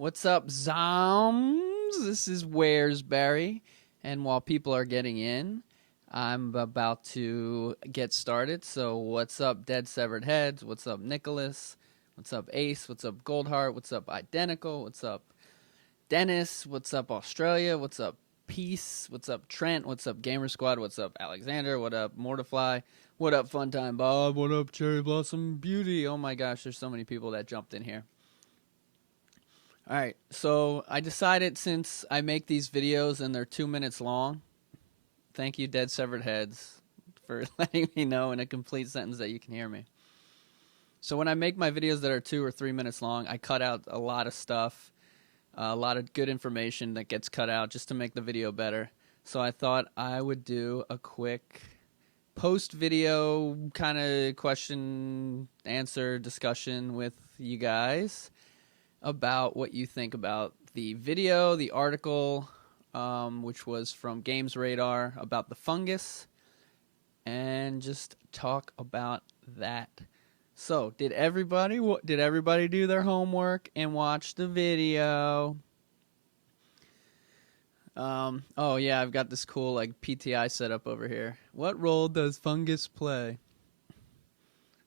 What's up, Zoms? This is WheresBarry, and while people are getting in, I'm about to get started. So, what's up, Dead Severed Heads? What's up, Nicholas? What's up, Ace? What's up, Goldheart? What's up, Identical? What's up, Dennis? What's up, Australia? What's up, Peace? What's up, Trent? What's up, Gamer Squad? What's up, Alexander? What up, Mortifly? What up, Funtime Bob? What up, Cherry Blossom Beauty? Oh my gosh, there's so many people that jumped in here. All right, so I decided since I make these videos and they're 2 minutes long, thank you, Dead Severed Heads, for letting me know in a complete sentence that you can hear me. So when I make my videos that are 2 or 3 minutes long, I cut out a lot of stuff, a lot of good information that gets cut out just to make the video better. So I thought I would do a quick post-video kind of question, answer, discussion with you guys about what you think about the video, the article, which was from GamesRadar about the fungus, and just talk about that. So, did everybody do their homework and watch the video? Oh yeah, I've got this cool like PTI setup over here. What role does fungus play?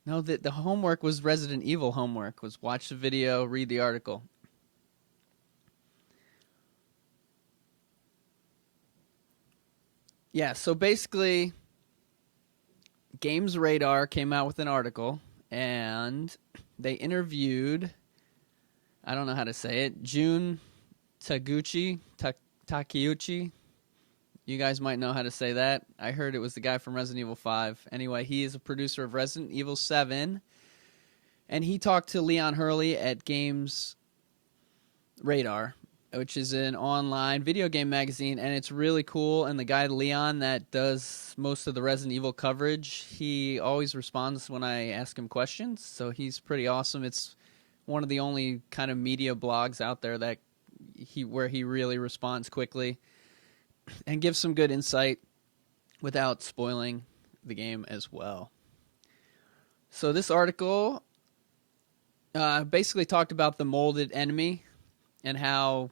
No, the homework was Resident Evil homework, was watch the video, read the article. Yeah, so basically, GamesRadar came out with an article, and they interviewed, I don't know how to say it, Jun Takeuchi. You guys might know how to say that. I heard it was the guy from Resident Evil 5. Anyway, he is a producer of Resident Evil 7. And he talked to Leon Hurley at GamesRadar, which is an online video game magazine. And it's really cool. And the guy, Leon, that does most of the Resident Evil coverage, he always responds when I ask him questions. So he's pretty awesome. It's one of the only kind of media blogs out there that where he really responds quickly and gives some good insight without spoiling the game as well. So this article basically talked about the molded enemy and how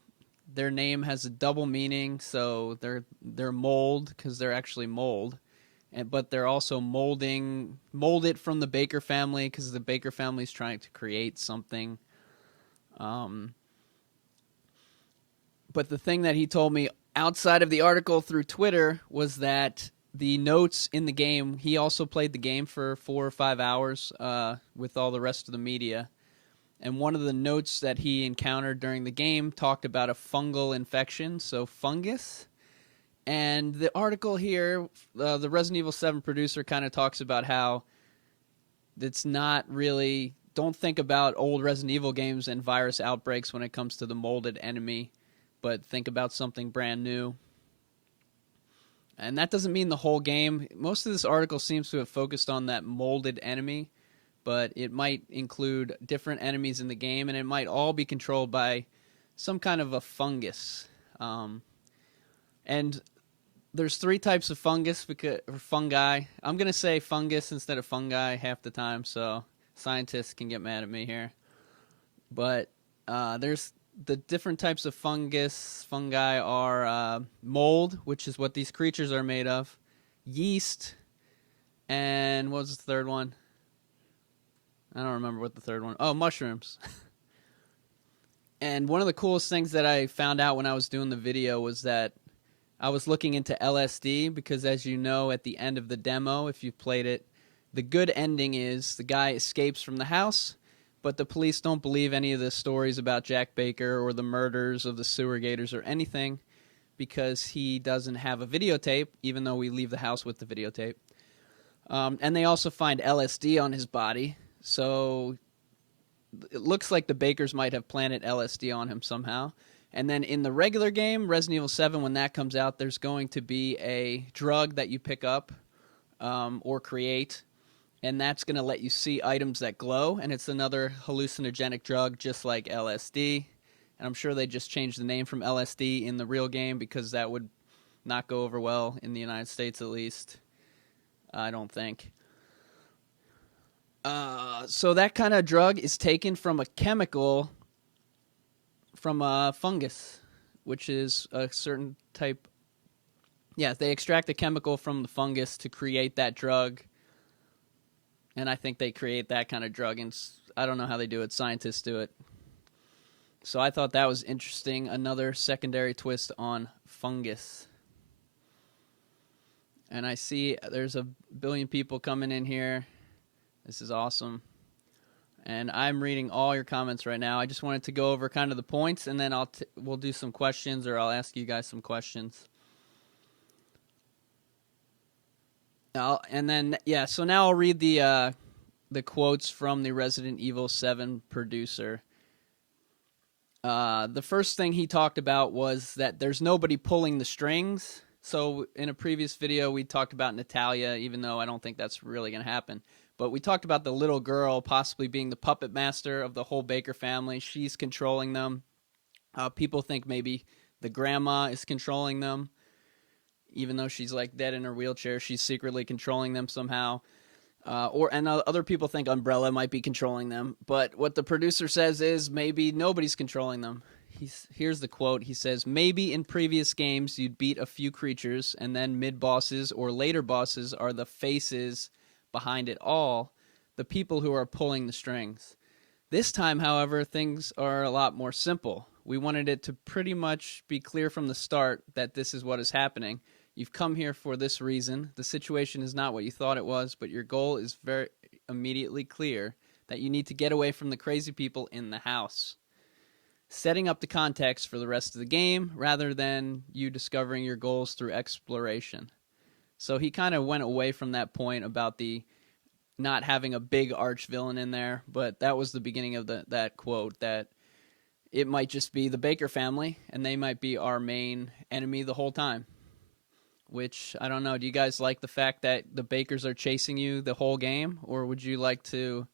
their name has a double meaning. So they're mold because they're actually mold, but they're also molded from the Baker family because the Baker family is trying to create something. But the thing that he told me outside of the article through Twitter was that the notes in the game, he also played the game for 4 or 5 hours with all the rest of the media. And one of the notes that he encountered during the game talked about a fungal infection, so fungus. And the article here, the Resident Evil 7 producer kind of talks about how it's not really, don't think about old Resident Evil games and virus outbreaks when it comes to the molded enemy, but think about something brand new. And that doesn't mean the whole game. Most of this article seems to have focused on that molded enemy, but it might include different enemies in the game, and it might all be controlled by some kind of a fungus. And there's 3 types of fungus, or fungi. I'm going to say fungus instead of fungi half the time, so scientists can get mad at me here. But there's the different types of fungi are mold, which is what these creatures are made of, yeast, and what was the third one? I don't remember what the third one. Oh, mushrooms. And one of the coolest things that I found out when I was doing the video was that I was looking into LSD because, as you know, at the end of the demo, if you've played it, the good ending is the guy escapes from the house, but the police don't believe any of the stories about Jack Baker or the murders of the sewer gators or anything because he doesn't have a videotape, even though we leave the house with the videotape. And they also find LSD on his body, so it looks like the Bakers might have planted LSD on him somehow. And then in the regular game, Resident Evil 7, when that comes out, there's going to be a drug that you pick up or create, and that's going to let you see items that glow, and it's another hallucinogenic drug just like LSD. And I'm sure they just changed the name from LSD in the real game because that would not go over well in the United States, at least. I don't think. So that kind of drug is taken from a chemical from fungus, which is a certain type. Yeah, they extract a chemical from the fungus to create that drug. And I think they create that kind of drug. And I don't know how they do it. Scientists do it. So I thought that was interesting. Another secondary twist on fungus. And I see there's a billion people coming in here. This is awesome. And I'm reading all your comments right now. I just wanted to go over kind of the points, and then we'll do some questions, or I'll ask you guys some questions. And then, yeah, so now I'll read the quotes from the Resident Evil 7 producer. The first thing he talked about was that there's nobody pulling the strings. So in a previous video, we talked about Natalia, even though I don't think that's really going to happen. But we talked about the little girl possibly being the puppet master of the whole Baker family. She's controlling them. People think maybe the grandma is controlling them. Even though she's like dead in her wheelchair, she's secretly controlling them somehow. And other people think Umbrella might be controlling them. But what the producer says is maybe nobody's controlling them. Here's the quote. He says, maybe in previous games you'd beat a few creatures, and then mid-bosses or later bosses are the faces behind it all, the people who are pulling the strings. This time, however, things are a lot more simple. We wanted it to pretty much be clear from the start that this is what is happening. You've come here for this reason. The situation is not what you thought it was, but your goal is very immediately clear, that you need to get away from the crazy people in the house. Setting up the context for the rest of the game rather than you discovering your goals through exploration. So he kind of went away from that point about the not having a big arch villain in there, but that was the beginning of that quote, that it might just be the Baker family and they might be our main enemy the whole time. Which, I don't know, do you guys like the fact that the Bakers are chasing you the whole game, or would you like to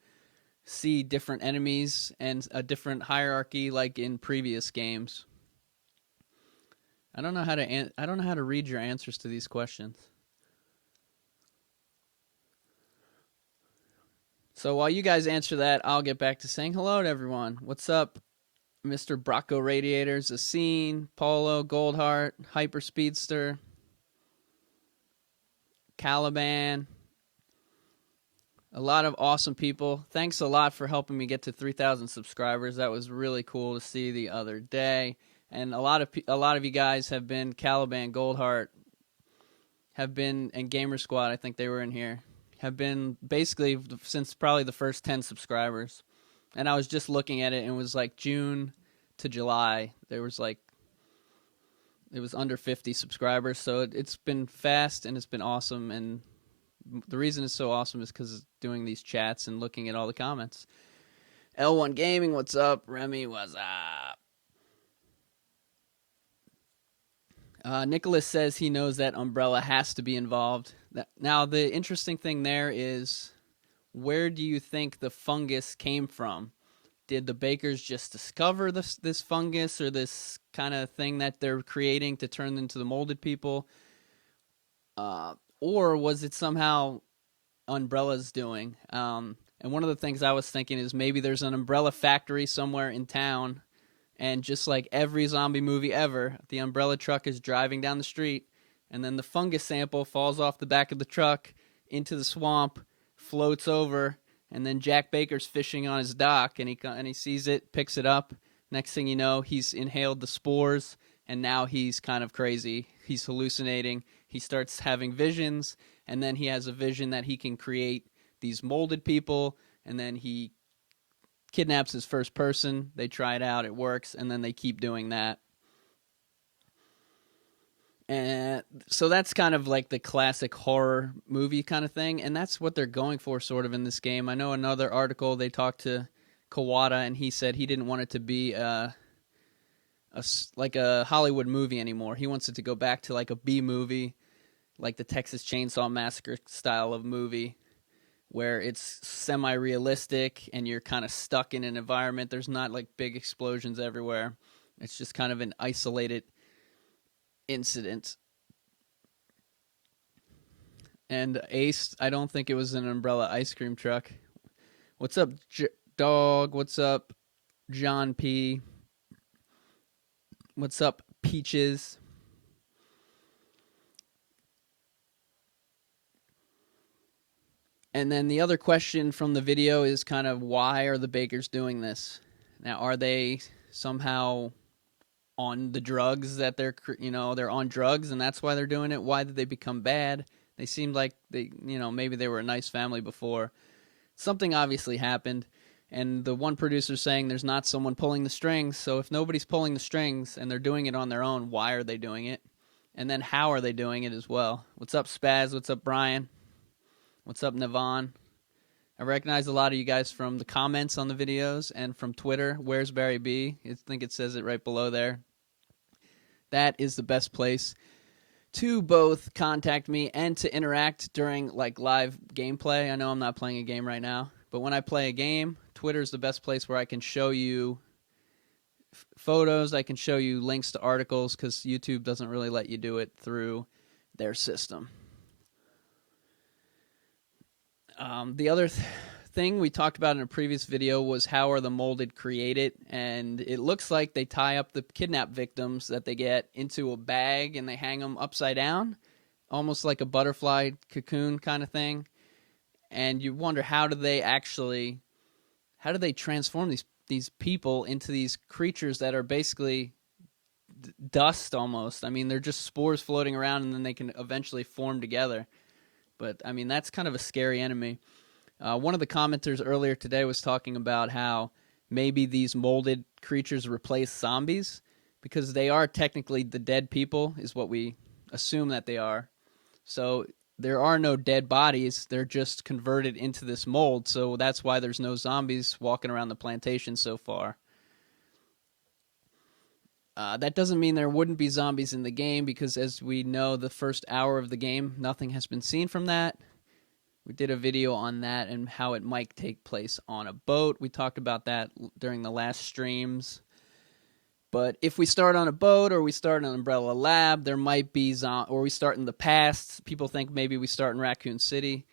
see different enemies and a different hierarchy like in previous games? I don't know how to read your answers to these questions. So while you guys answer that, I'll get back to saying hello to everyone. What's up, Mr. Brocco Radiators, Asine, Polo, Goldheart, Hyper Speedster, Caliban. A lot of awesome people. Thanks a lot for helping me get to 3,000 subscribers. That was really cool to see the other day. And a lot of you guys have been Caliban, Goldheart, have been, and Gamer Squad, I think they were in here, have been basically since probably the first 10 subscribers. And I was just looking at it, and it was like June to July. There was like, it was under 50 subscribers. So it's been fast, and it's been awesome. And the reason it's so awesome is because doing these chats and looking at all the comments. L1 Gaming, what's up? Remy, what's up? Nicholas says he knows that Umbrella has to be involved. Now, the interesting thing there is, where do you think the fungus came from? Did the Bakers just discover this fungus or this kind of thing that they're creating to turn into the molded people? Or was it somehow Umbrella's doing? And one of the things I was thinking is maybe there's an Umbrella factory somewhere in town, and just like every zombie movie ever, the Umbrella truck is driving down the street, and then the fungus sample falls off the back of the truck into the swamp, floats over, and then Jack Baker's fishing on his dock, and he sees it, picks it up. Next thing you know, he's inhaled the spores, and now he's kind of crazy. He's hallucinating. He starts having visions, and then he has a vision that he can create these molded people, and then he kidnaps his first person. They try it out. It works, and then they keep doing that. And so that's kind of like the classic horror movie kind of thing, and that's what they're going for sort of in this game. I know another article, they talked to Kawada, and he said he didn't want it to be like a Hollywood movie anymore. He wants it to go back to like a B movie, like the Texas Chainsaw Massacre style of movie, where it's semi-realistic and you're kind of stuck in an environment. There's not like big explosions everywhere. It's just kind of an isolated incident. And Ace, I don't think it was an Umbrella ice cream truck. What's up, Dog? What's up, John P? What's up, Peaches? And then the other question from the video is kind of, why are the bakers doing this? Now, are they somehow on the drugs that they're on drugs and that's why they're doing it? Why did they become bad? They seemed like maybe they were a nice family before. Something obviously happened, and the one producer saying there's not someone pulling the strings. So if nobody's pulling the strings and they're doing it on their own, why are they doing it? And then how are they doing it as well? What's up, Spaz? What's up, Brian? What's up, Navon? I recognize a lot of you guys from the comments on the videos and from Twitter. WheresBarry B? I think it says it right below there. That is the best place to both contact me and to interact during like live gameplay. I know I'm not playing a game right now, but when I play a game, Twitter is the best place where I can show you photos, I can show you links to articles, because YouTube doesn't really let you do it through their system. The other thing we talked about in a previous video was how are the molded created, and it looks like they tie up the kidnap victims that they get into a bag and they hang them upside down, almost like a butterfly cocoon kind of thing. And you wonder, how do they transform these people into these creatures that are basically dust almost? I mean, they're just spores floating around, and then they can eventually form together. But, I mean, that's kind of a scary enemy. One of the commenters earlier today was talking about how maybe these molded creatures replace zombies, because they are technically the dead people, is what we assume that they are. So there are no dead bodies. They're just converted into this mold. So that's why there's no zombies walking around the plantation so far. That doesn't mean there wouldn't be zombies in the game, because as we know, the first hour of the game, nothing has been seen from that. We did a video on that and how it might take place on a boat. We talked about that during the last streams. But if we start on a boat or we start in an Umbrella Lab, there might be or we start in the past. People think maybe we start in Raccoon City,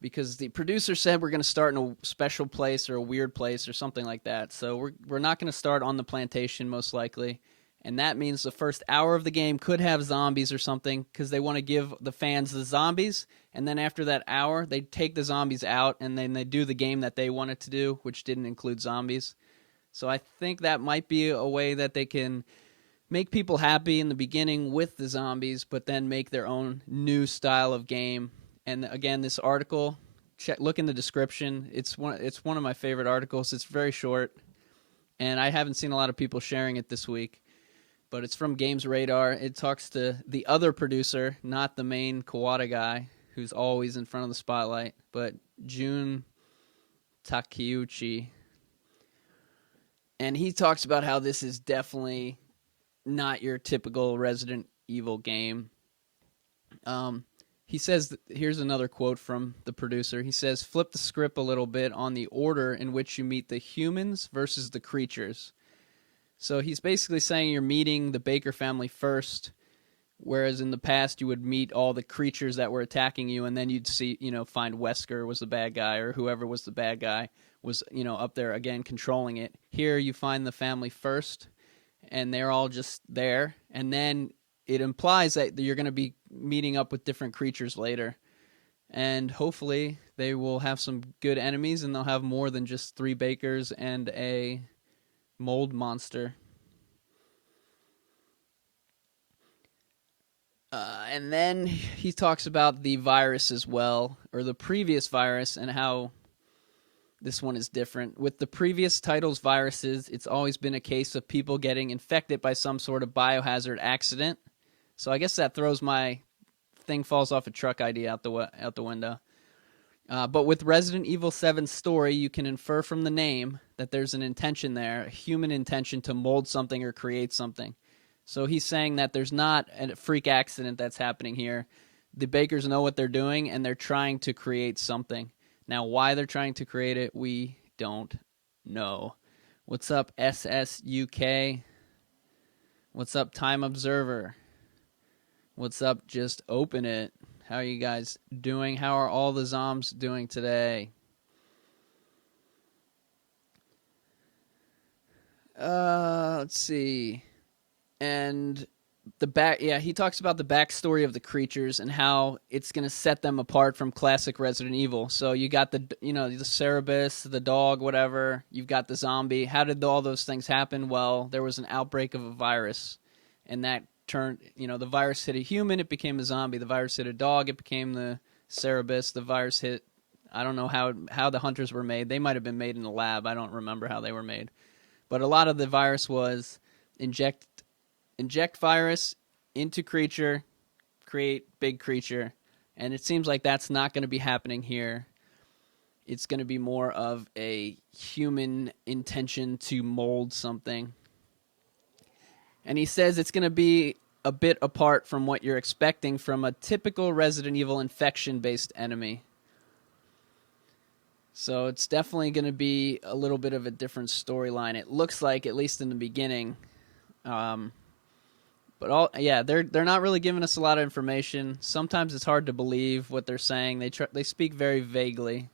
because the producer said we're going to start in a special place or a weird place or something like that. So we're not going to start on the plantation most likely. And that means the first hour of the game could have zombies or something, because they want to give the fans the zombies. And then after that hour, they take the zombies out, and then they do the game that they wanted to do, which didn't include zombies. So I think that might be a way that they can make people happy in the beginning with the zombies, but then make their own new style of game. And again, this article, look in the description. It's one of my favorite articles. It's very short, and I haven't seen a lot of people sharing it this week. But it's from GamesRadar. It talks to the other producer, not the main Kawada guy, who's always in front of the spotlight, but Jun Takeuchi. And he talks about how this is definitely not your typical Resident Evil game. He says, here's another quote from the producer. He says, flip the script a little bit on the order in which you meet the humans versus the creatures. So he's basically saying you're meeting the Baker family first, whereas in the past you would meet all the creatures that were attacking you, and then you'd see, find Wesker was the bad guy, or whoever was the bad guy was, up there again controlling it. Here you find the family first, and they're all just there, and then it implies that you're going to be meeting up with different creatures later. And hopefully they will have some good enemies, and they'll have more than just 3 Bakers and a mold monster. And then he talks about the virus as well, or the previous virus, and how this one is different. With the previous title's viruses, it's always been a case of people getting infected by some sort of biohazard accident. So I guess that throws my thing falls off a truck idea out the window. But with Resident Evil 7's story, you can infer from the name that there's an intention there, a human intention to mold something or create something. So he's saying that there's not a freak accident that's happening here. The Bakers know what they're doing, and they're trying to create something. Now, why they're trying to create it, we don't know. What's up, SSUK? What's up, Time Observer? What's up, Just Open It? How are you guys doing? How are all the zombs doing today? Let's see. And he talks about the backstory of the creatures and how it's going to set them apart from classic Resident Evil. So you got the Cerebus, the dog, whatever. You've got the zombie. How did all those things happen? Well, there was an outbreak of a virus, and that turned, the virus hit a human, it became a zombie. The virus hit a dog, it became the Cerebus. The virus hit, I don't know how the hunters were made. They might have been made in a lab. I don't remember how they were made. But a lot of the virus was inject virus into creature, create big creature. And it seems like that's not going to be happening here. It's going to be more of a human intention to mold something. And he says it's going to be a bit apart from what you're expecting from a typical Resident Evil infection-based enemy. So it's definitely going to be a little bit of a different storyline. It looks like, at least in the beginning. They're not really giving us a lot of information. Sometimes it's hard to believe what they're saying. They speak very vaguely.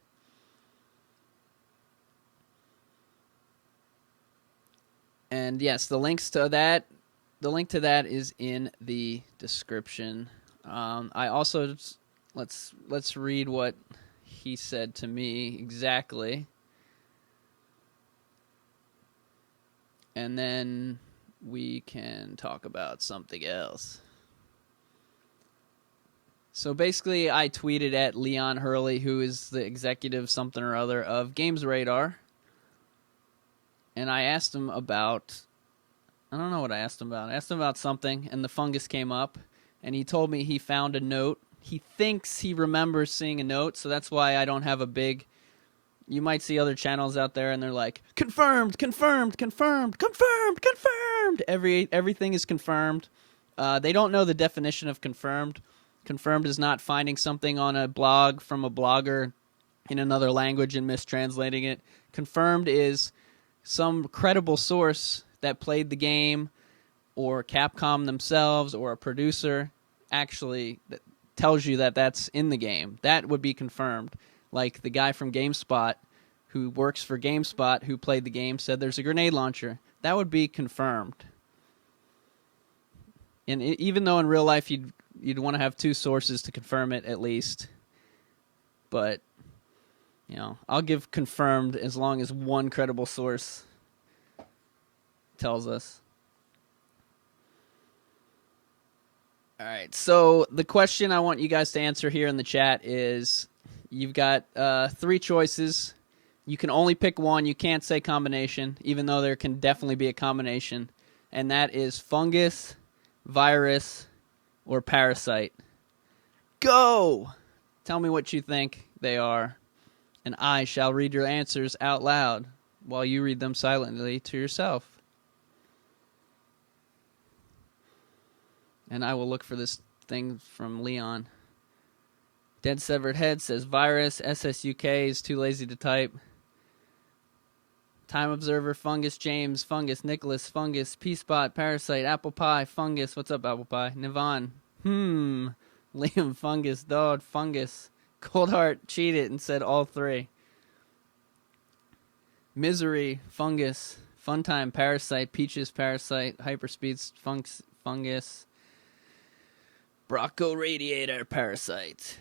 And yes, the link to that is in the description. I also let's read what he said to me exactly, and then we can talk about something else. So basically, I tweeted at Leon Hurley, who is the executive something or other of GamesRadar, and I asked him about, I don't know what I asked him about. I asked him about something, and the fungus came up, and he told me he found a note. He thinks he remembers seeing a note, so that's why I don't have a big... You might see other channels out there, and they're like, confirmed, confirmed, confirmed, confirmed, confirmed. Everything is confirmed. They don't know the definition of confirmed. Confirmed is not finding something on a blog from a blogger in another language and mistranslating it. Confirmed is some credible source that played the game, or Capcom themselves, or a producer actually that tells you that that's in the game. That would be confirmed. Like the guy from GameSpot who works for GameSpot who played the game said there's a grenade launcher. That would be confirmed. And even though in real life you'd want to have two sources to confirm it at least. But, I'll give confirmed as long as one credible source tells us. All right, so the question I want you guys to answer here in the chat is, you've got 3 choices. You can only pick one. You can't say combination, even though there can definitely be a combination. And that is fungus, virus, or parasite. Go! Tell me what you think they are, and I shall read your answers out loud while you read them silently to yourself. And I will look for this thing from Leon. Dead Severed Head says virus. SSUK is too lazy to type. Time Observer, fungus, James, fungus, Nicholas, fungus, P-Spot, parasite, apple pie, fungus. What's up, apple pie? Nivan. Liam, fungus, dog, fungus. Coldheart cheated and said all 3. Misery, fungus. Funtime, parasite. Peaches, parasite. Hyperspeeds, fungus. Brocco Radiator, parasite.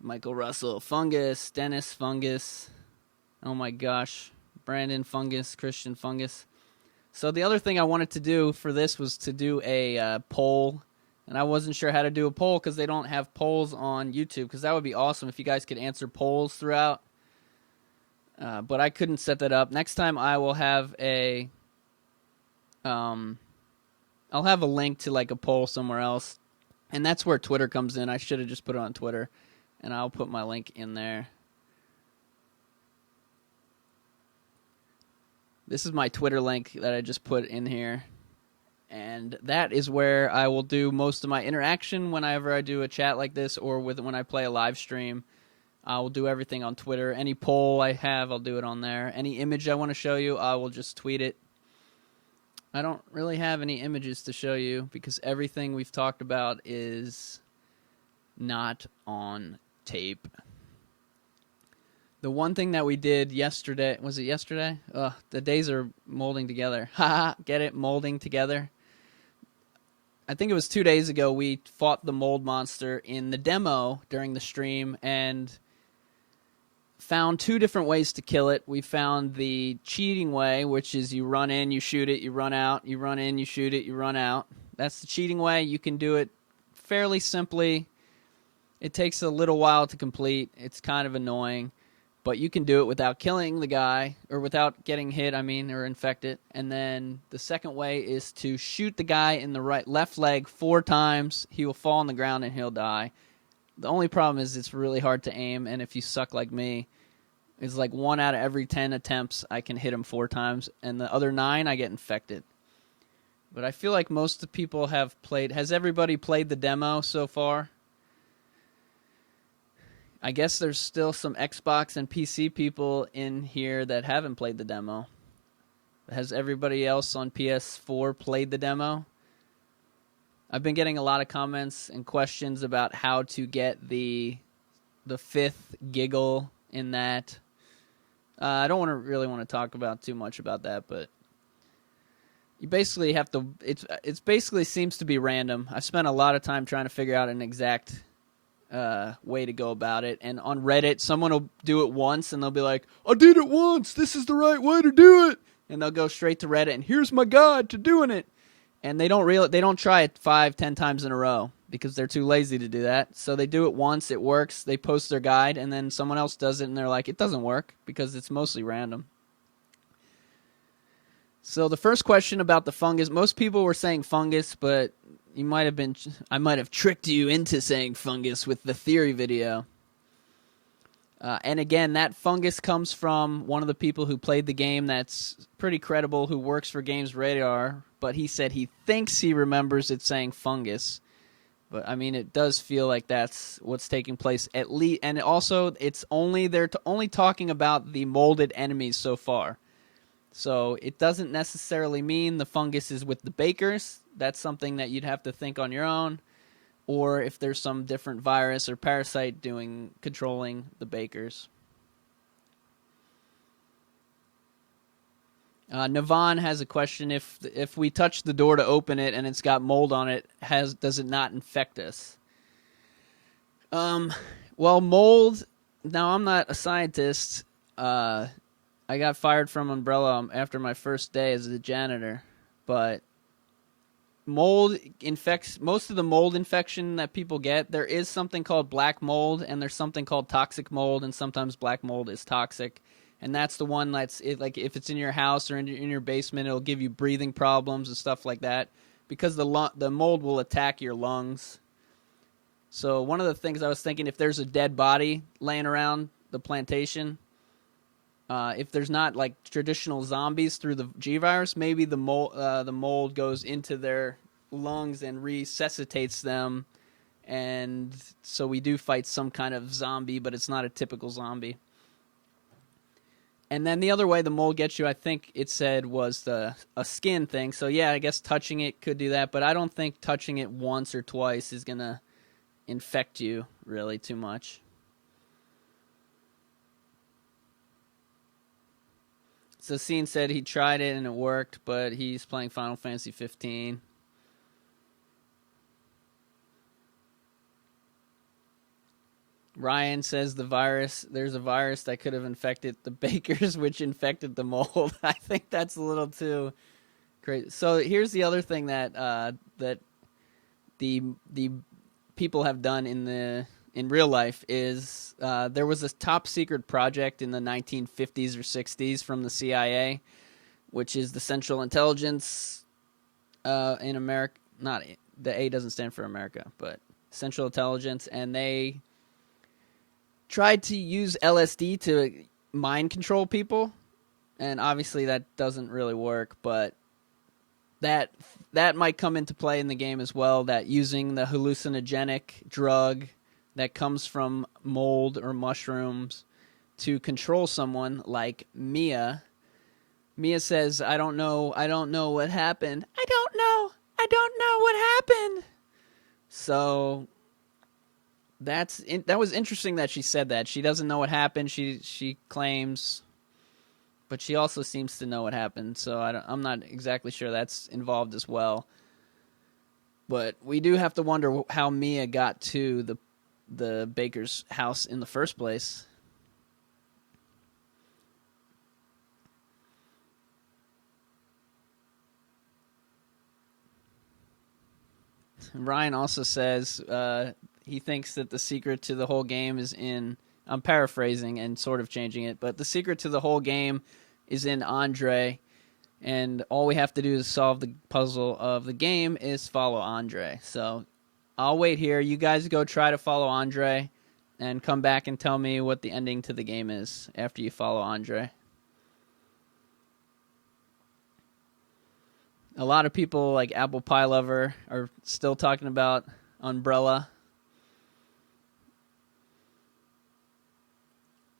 Michael Russell, fungus. Dennis, fungus. Oh my gosh. Brandon, fungus. Christian, fungus. So the other thing I wanted to do for this was to do a poll. And I wasn't sure how to do a poll because they don't have polls on YouTube. Because that would be awesome if you guys could answer polls throughout. But I couldn't set that up. Next time I will have a... I'll have a link to like a poll somewhere else. And that's where Twitter comes in. I should have just put it on Twitter. And I'll put my link in there. This is my Twitter link that I just put in here. And that is where I will do most of my interaction whenever I do a chat like this, or when I play a live stream. I will do everything on Twitter. Any poll I have, I'll do it on there. Any image I want to show you, I will just tweet it. I don't really have any images to show you because everything we've talked about is not on tape. The one thing that we did yesterday, was it yesterday? The days are molding together. Haha, get it? Molding together. I think it was 2 days ago, we fought the mold monster in the demo during the stream and found 2 different ways to kill it. We found the cheating way, which is you run in, you shoot it, you run out, you run in, you shoot it, you run out. That's the cheating way. You can do it fairly simply. It takes a little while to complete. It's kind of annoying, but you can do it without killing the guy, or without getting hit, or infected. And then the second way is to shoot the guy in the left leg 4 times. He will fall on the ground and he'll die. The only problem is it's really hard to aim, and if you suck like me, it's like 1 out of every 10 attempts I can hit him 4 times, and the other 9 I get infected. But I feel like most of the people have played. Has everybody played the demo so far? I guess there's still some Xbox and PC people in here that haven't played the demo. Has everybody else on PS4 played the demo? I've been getting a lot of comments and questions about how to get the 5th giggle in that. I don't really want to talk about too much about that, but you basically have to. It's basically seems to be random. I've spent a lot of time trying to figure out an exact way to go about it. And on Reddit, someone will do it once, and they'll be like, "I did it once. This is the right way to do it." And they'll go straight to Reddit, and here's my guide to doing it. And they don't try it 5-10 times in a row because they're too lazy to do that. So they do it once, it works, they post their guide, and then someone else does it, and they're like, it doesn't work because it's mostly random. So the first question about the fungus, most people were saying fungus, but I might have tricked you into saying fungus with the theory video. And again, that fungus comes from one of the people who played the game that's pretty credible, who works for GamesRadar, but he said he thinks he remembers it saying fungus. But, it does feel like that's what's taking place at least. And also, they're only talking about the molded enemies so far. So it doesn't necessarily mean the fungus is with the bakers. That's something that you'd have to think on your own. Or if there's some different virus or parasite controlling the bakers. Navon has a question: if we touch the door to open it and it's got mold on it, does it not infect us? Well, mold. Now, I'm not a scientist. I got fired from Umbrella after my first day as a janitor, but mold infects most of the mold infection that people get. There is something called black mold, and there's something called toxic mold, and sometimes black mold is toxic. And that's the one like if it's in your house or in your basement, it'll give you breathing problems and stuff like that because the mold will attack your lungs. So one of the things I was thinking, if there's a dead body laying around the plantation, if there's not like traditional zombies through the G virus, maybe the mold goes into their lungs and resuscitates them, and so we do fight some kind of zombie, but it's not a typical zombie. And then the other way the mold gets you, I think it said, was a skin thing. So yeah, I guess touching it could do that, but I don't think touching it once or twice is gonna infect you really too much. So Scene said he tried it and it worked, but he's playing Final Fantasy 15. Ryan says there's a virus that could have infected the bakers, which infected the mold. I think that's a little too crazy. So here's the other thing that that the people have done in real life is there was a top secret project in the 1950s or 60s from the CIA, which is the Central Intelligence in America. Not the A doesn't stand for America, but Central Intelligence, and they tried to use LSD to mind control people, and obviously that doesn't really work, but that might come into play in the game as well, that using the hallucinogenic drug that comes from mold or mushrooms to control someone like Mia. Mia says, I don't know what happened. I don't know what happened. So that was interesting that she said that. She doesn't know what happened, she claims, but she also seems to know what happened, so I'm not exactly sure that's involved as well. But we do have to wonder how Mia got to the baker's house in the first place. Ryan also says he thinks that the secret to the whole game is in, I'm paraphrasing and sort of changing it, but the secret to the whole game is in Andre, and all we have to do to solve the puzzle of the game is follow Andre. So I'll wait here. You guys go try to follow Andre and come back and tell me what the ending to the game is after you follow Andre. A lot of people, like Apple Pie Lover, are still talking about Umbrella.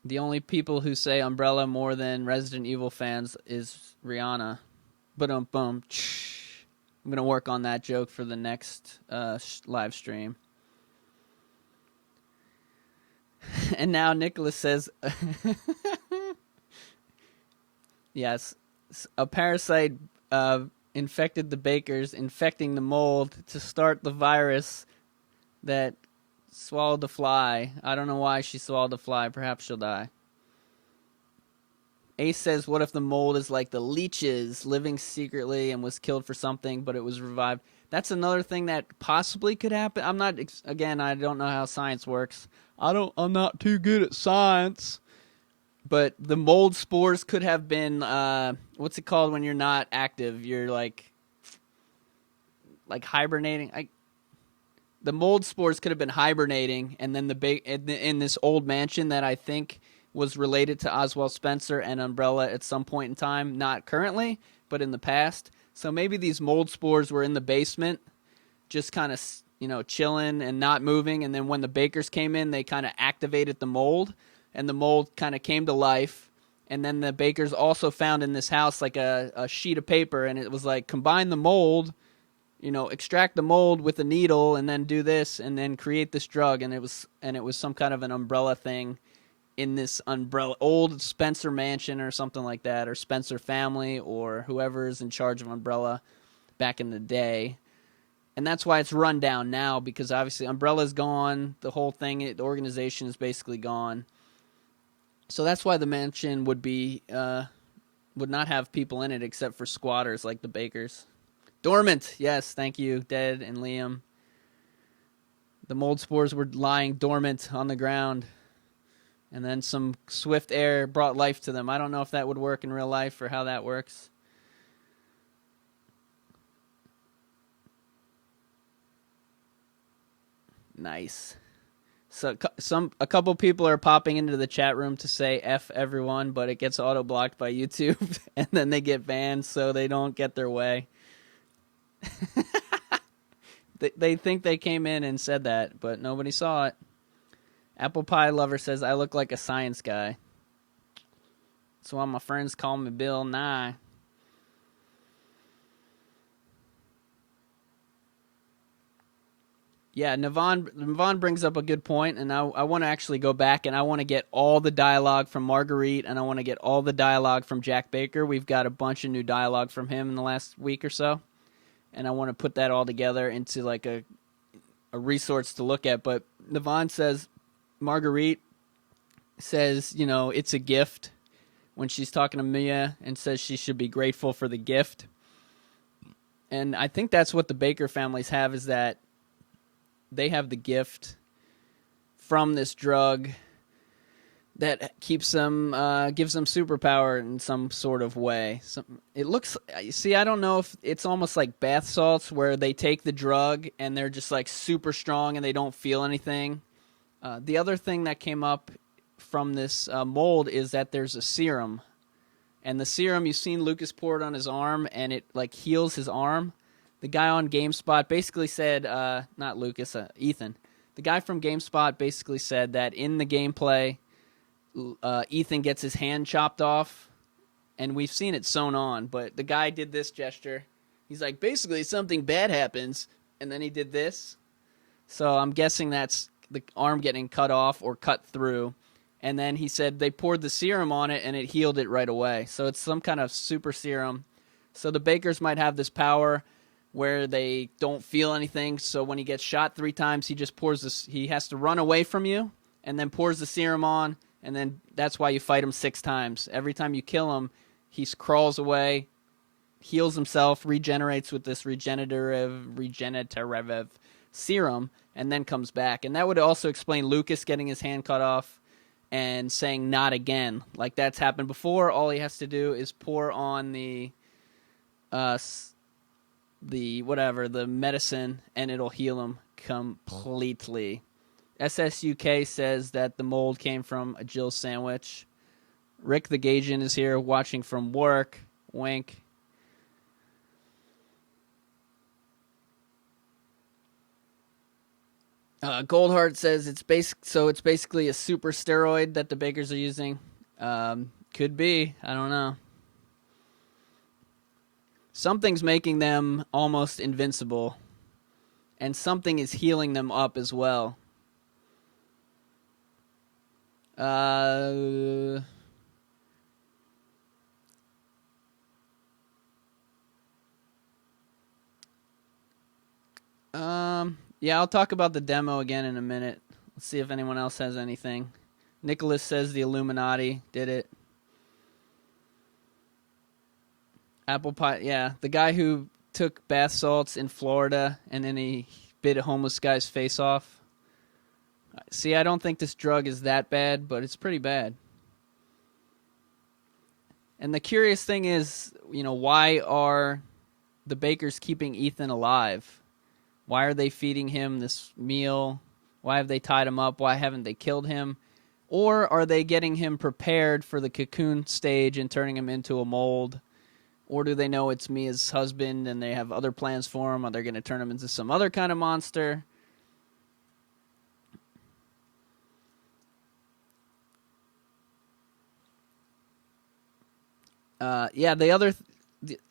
The only people who say Umbrella more than Resident Evil fans is Rihanna. Boom. I'm going to work on that joke for the next live stream. And now Nicholas says, yes, a parasite infected the bakers, infecting the mold to start the virus that swallowed the fly. I don't know why she swallowed the fly. Perhaps she'll die. Ace says, what if the mold is like the leeches, living secretly and was killed for something, but it was revived? That's another thing that possibly could happen. I'm not, again, I don't know how science works. I'm not too good at science. But the mold spores could have been, what's it called when you're not active? You're like hibernating. The mold spores could have been hibernating, and then in this old mansion that I think was related to Oswald Spencer and Umbrella at some point in time, not currently, but in the past. So maybe these mold spores were in the basement, just kind of, chilling and not moving, and then when the bakers came in, they kind of activated the mold, and the mold kind of came to life, and then the bakers also found in this house like a sheet of paper, and it was like, combine the mold, extract the mold with a needle, and then do this, and then create this drug, and it was some kind of an Umbrella thing in this old Spencer mansion or something like that, or Spencer family, or whoever is in charge of Umbrella back in the day. And that's why it's run down now, because obviously Umbrella's gone, the whole thing, the organization is basically gone. So that's why the mansion would not have people in it except for squatters like the bakers. Dormant, yes, thank you, Dead and Liam. The mold spores were lying dormant on the ground, and then some swift air brought life to them. I don't know if that would work in real life or how that works. Nice. So a couple people are popping into the chat room to say F everyone, but it gets auto-blocked by YouTube, and then they get banned so they don't get their way. They think they came in and said that, but nobody saw it. Apple Pie Lover says, I look like a science guy. That's why my friends call me Bill Nye. Yeah, Navon brings up a good point, and I want to actually go back, and I want to get all the dialogue from Marguerite, and I want to get all the dialogue from Jack Baker. We've got a bunch of new dialogue from him in the last week or so, and I want to put that all together into like a resource to look at. But Navon says, Marguerite says, it's a gift when she's talking to Mia, and says she should be grateful for the gift. And I think that's what the Baker families have, is that they have the gift from this drug that keeps them, gives them superpower in some sort of way. It looks, I don't know if it's almost like bath salts where they take the drug and they're just like super strong and they don't feel anything. The other thing that came up from this mold is that there's a serum. And the serum, you've seen Lucas pour it on his arm, and it like heals his arm. The guy on GameSpot basically said, not Lucas, Ethan. The guy from GameSpot basically said that in the gameplay, Ethan gets his hand chopped off, and we've seen it sewn on, but the guy did this gesture. He's like, basically something bad happens, and then he did this. So I'm guessing that's the arm getting cut off or cut through. And then he said they poured the serum on it, and it healed it right away. So it's some kind of super serum. So the Bakers might have this power where they don't feel anything. So when he gets shot 3 times, he just pours this. He has to run away from you and then pours the serum on, and then that's why you fight him 6 times. Every time you kill him, he crawls away, heals himself, regenerates with this regenerative serum, and then comes back. And that would also explain Lucas getting his hand cut off and saying not again. Like, that's happened before. All he has to do is pour on the medicine, and it'll heal him completely. SSUK says that the mold came from a Jill sandwich. Rick the Gaijin is here watching from work. Wink. Goldheart says it's basically a super steroid that the bakers are using. Could be. I don't know. Something's making them almost invincible, and something is healing them up as well. Yeah, I'll talk about the demo again in a minute. Let's see if anyone else has anything. Nicholas says the Illuminati did it. Apple pie, yeah. The guy who took bath salts in Florida and then he bit a homeless guy's face off. See, I don't think this drug is that bad, but it's pretty bad. And the curious thing is, why are the bakers keeping Ethan alive? Why are they feeding him this meal? Why have they tied him up? Why haven't they killed him? Or are they getting him prepared for the cocoon stage and turning him into a mold? Or do they know it's Mia's husband and they have other plans for him? Are they going to turn him into some other kind of monster? Yeah,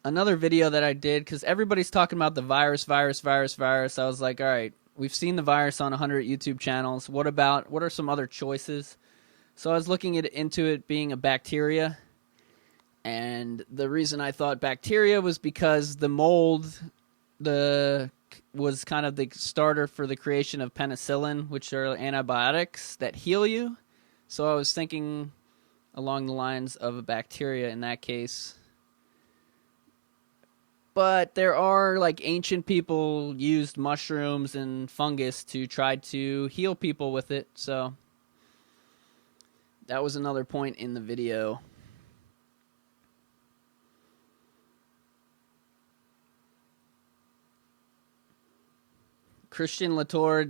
another video that I did, because everybody's talking about the virus. I was like, all right, we've seen the virus on 100 YouTube channels. What are some other choices? So I was looking into it being a bacteria. And the reason I thought bacteria was because the mold was kind of the starter for the creation of penicillin, which are antibiotics that heal you. So I was thinking along the lines of a bacteria in that case. But there are, ancient people used mushrooms and fungus to try to heal people with it. So that was another point in the video. Christian Latour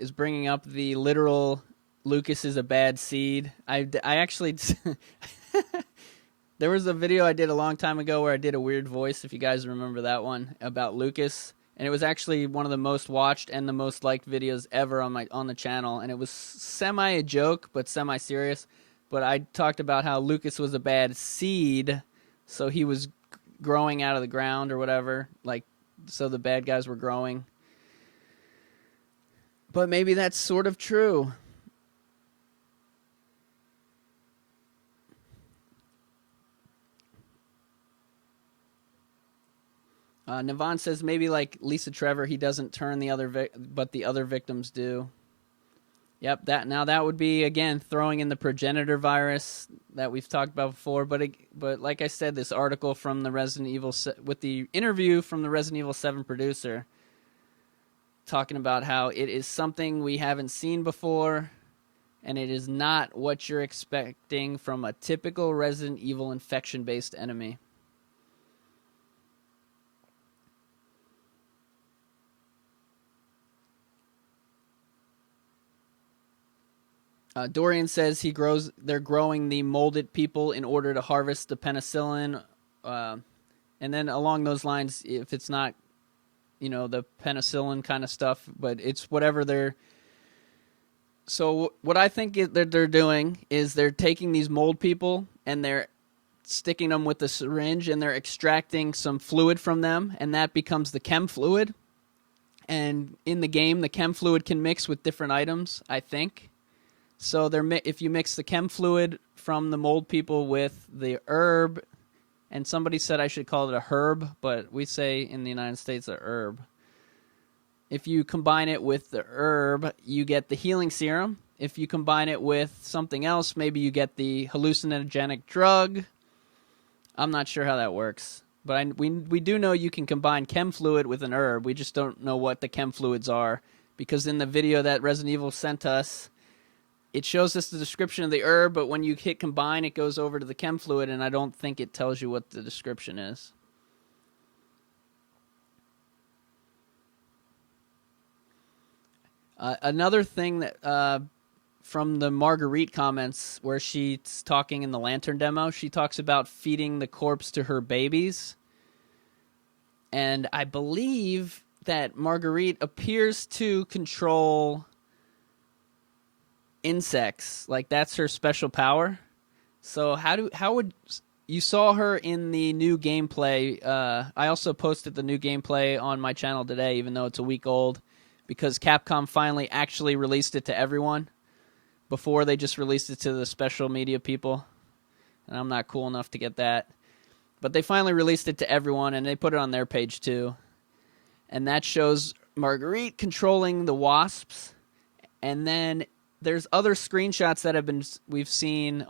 is bringing up the literal Lucas is a bad seed. I actually... There was a video I did a long time ago where I did a weird voice, if you guys remember that one, about Lucas. And it was actually one of the most watched and the most liked videos ever on the channel. And it was semi a joke, but semi-serious. But I talked about how Lucas was a bad seed, so he was growing out of the ground or whatever. So the bad guys were growing. But maybe that's sort of true. Navon says maybe like Lisa Trevor, he doesn't turn the other, but the other victims do. Yep, that would be, again, throwing in the progenitor virus that we've talked about before. But like I said, this article from the Resident Evil, with the interview from the Resident Evil 7 producer, talking about how it is something we haven't seen before, and it is not what you're expecting from a typical Resident Evil infection-based enemy. Dorian says they're growing the molded people in order to harvest the penicillin. And then along those lines, if it's not, the penicillin kind of stuff, but it's whatever they're... So what I think that they're doing is they're taking these mold people and they're sticking them with the syringe and they're extracting some fluid from them, and that becomes the chem fluid. And in the game, the chem fluid can mix with different items, I think. So if you mix the chem fluid from the mold people with the herb, And somebody said I should call it a herb, but we say in the United States a herb. If you combine it with the herb, you get the healing serum. If you combine it with something else, maybe you get the hallucinogenic drug. I'm not sure how that works. But we do know you can combine chem fluid with an herb. We just don't know what the chem fluids are. Because in the video that Resident Evil sent us, it shows us the description of the herb, but when you hit combine, it goes over to the chem fluid, and I don't think it tells you what the description is. Another thing that from the Marguerite comments where she's talking in the Lantern demo, she talks about feeding the corpse to her babies. And I believe that Marguerite appears to control insects. Like, that's her special power. So how would you saw her in the new gameplay? I also posted the new gameplay on my channel today, even though it's a week old, because Capcom finally actually released it to everyone. Before, they just released it to the special media people, and I'm not cool enough to get that. But they finally released it to everyone, and they put it on their page too. And that shows Marguerite controlling the wasps. And then there's other screenshots that we've seen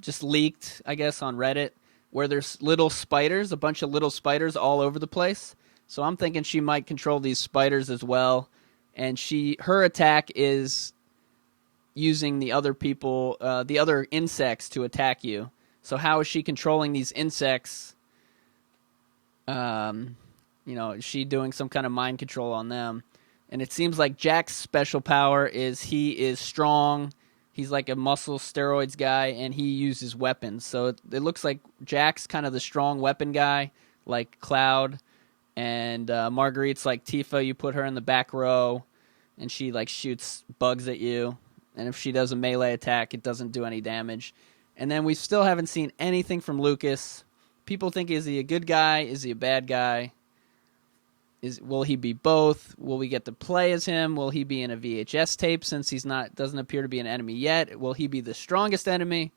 just leaked, I guess, on Reddit, where there's little spiders, a bunch of little spiders all over the place. So I'm thinking she might control these spiders as well. And her attack is using the other insects to attack you. So how is she controlling these insects? Is she doing some kind of mind control on them? And it seems like Jack's special power is he is strong. He's like a muscle steroids guy, and he uses weapons. So it looks like Jack's kind of the strong weapon guy, like Cloud. And Marguerite's like Tifa. You put her in the back row, and she like shoots bugs at you. And if she does a melee attack, it doesn't do any damage. And then we still haven't seen anything from Lucas. People think, is he a good guy? Is he a bad guy? Will he be both? Will we get to play as him? Will he be in a VHS tape since doesn't appear to be an enemy yet? Will he be the strongest enemy?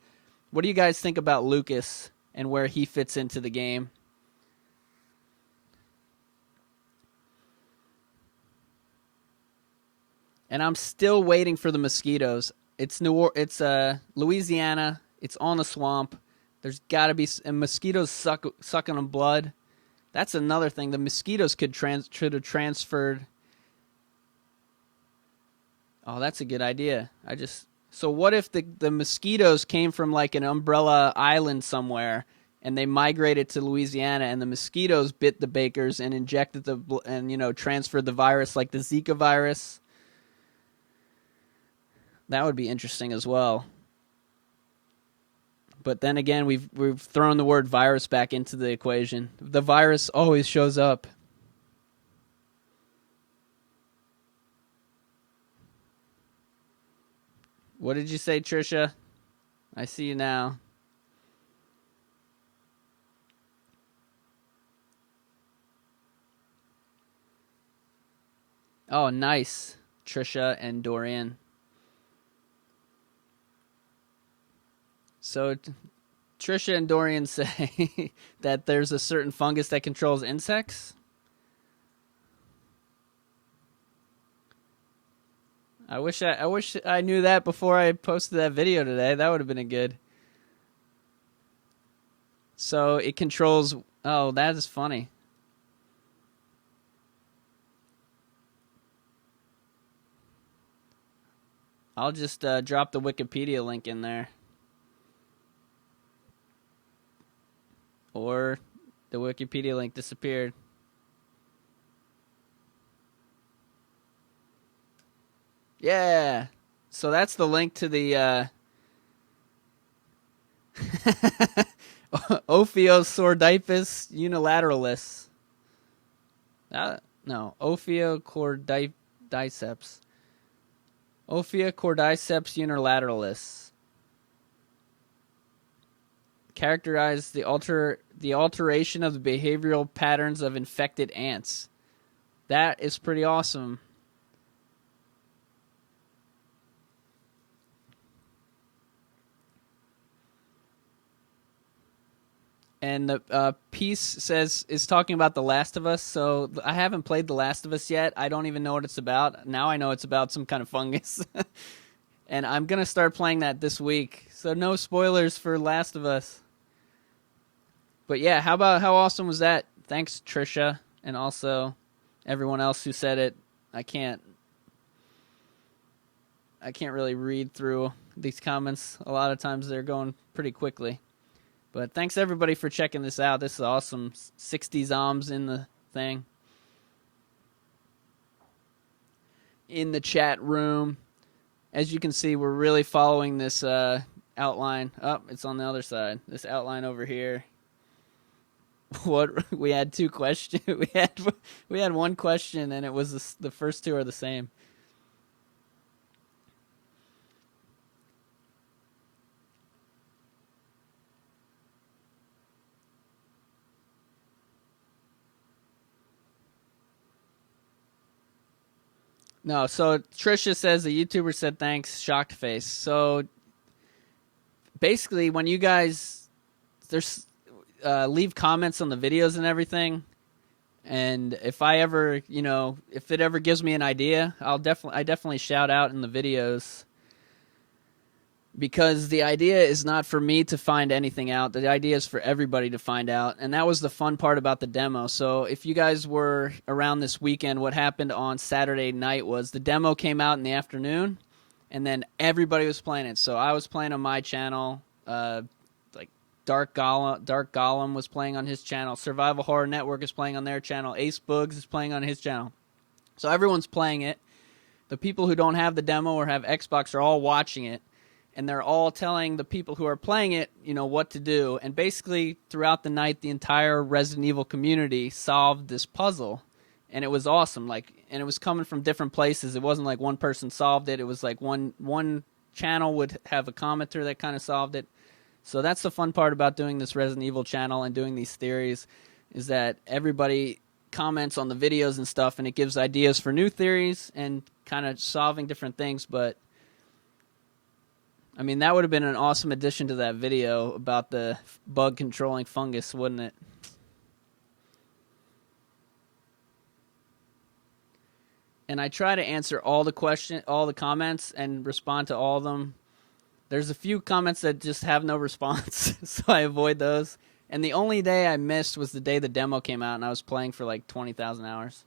What do you guys think about Lucas and where he fits into the game? And I'm still waiting for the mosquitoes. It's Louisiana. It's on the swamp. There's got to be mosquitoes sucking on blood. That's another thing. The mosquitoes could have transferred. Oh, that's a good idea. So what if the mosquitoes came from like an umbrella island somewhere, and they migrated to Louisiana, and the mosquitoes bit the bakers and injected transferred the virus, like the Zika virus? That would be interesting as well. But then again, we've thrown the word virus back into the equation. The virus always shows up. What did you say, Trisha? I see you now. Oh, nice, Trisha and Dorian. So Trisha and Dorian say that there's a certain fungus that controls insects. I wish I knew that before I posted that video today. That would have been a good. So it controls. Oh, that is funny. I'll just drop the Wikipedia link in there. Or the Wikipedia link disappeared. Yeah. So that's the link to the Ophiocordyceps unilateralis. Ophiocordyceps. Ophiocordyceps unilateralis. Characterize the alteration of the behavioral patterns of infected ants. That is pretty awesome. And the piece is talking about The Last of Us. So I haven't played The Last of Us yet. I don't even know what it's about. Now I know it's about some kind of fungus. And I'm going to start playing that this week. So no spoilers for Last of Us. But yeah, how awesome was that? Thanks, Trisha, and also everyone else who said it. I can't really read through these comments. A lot of times they're going pretty quickly. But thanks everybody for checking this out. This is awesome. 60 zoms in the thing. In the chat room. As you can see, we're really following this outline. Oh, it's on the other side. This outline over here. What we had 2 questions. we had 1 question, and it was the first 2 are the same. No, so Trisha says the YouTuber said thanks, shocked face. So basically, when you guys leave comments on the videos and everything, and if I ever, if it ever gives me an idea, I definitely shout out in the videos. Because the idea is not for me to find anything out. The idea is for everybody to find out. And that was the fun part about the demo. So if you guys were around this weekend, what happened on Saturday night was the demo came out in the afternoon, and then everybody was playing it. So I was playing on my channel. Like Dark Golem was playing on his channel. Survival Horror Network is playing on their channel. Ace Boogs is playing on his channel. So everyone's playing it. The people who don't have the demo or have Xbox are all watching it. And they're all telling the people who are playing it, what to do. And basically, throughout the night, the entire Resident Evil community solved this puzzle. And it was awesome. And it was coming from different places. It wasn't like one person solved it. It was like one channel would have a commenter that kind of solved it. So that's the fun part about doing this Resident Evil channel and doing these theories, is that everybody comments on the videos and stuff, and it gives ideas for new theories and kind of solving different things. But I mean, that would have been an awesome addition to that video about the bug controlling fungus, wouldn't it? And I try to answer all the comments, and respond to all of them. There's a few comments that just have no response, so I avoid those. And the only day I missed was the day the demo came out, and I was playing for like 20,000 hours.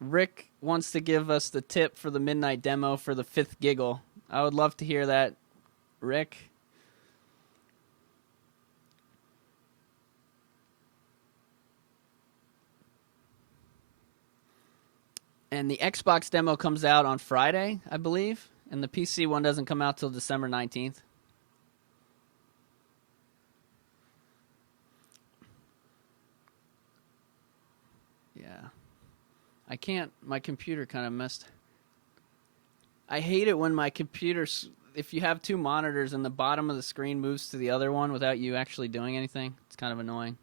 Rick wants to give us the tip for the midnight demo for the 5th giggle. I would love to hear that, Rick. And the Xbox demo comes out on Friday, I believe. And the PC one doesn't come out till December 19th. Yeah. I can't, my computer kind of messed. I hate it when my computer, if you have 2 monitors and the bottom of the screen moves to the other one without you actually doing anything. It's kind of annoying.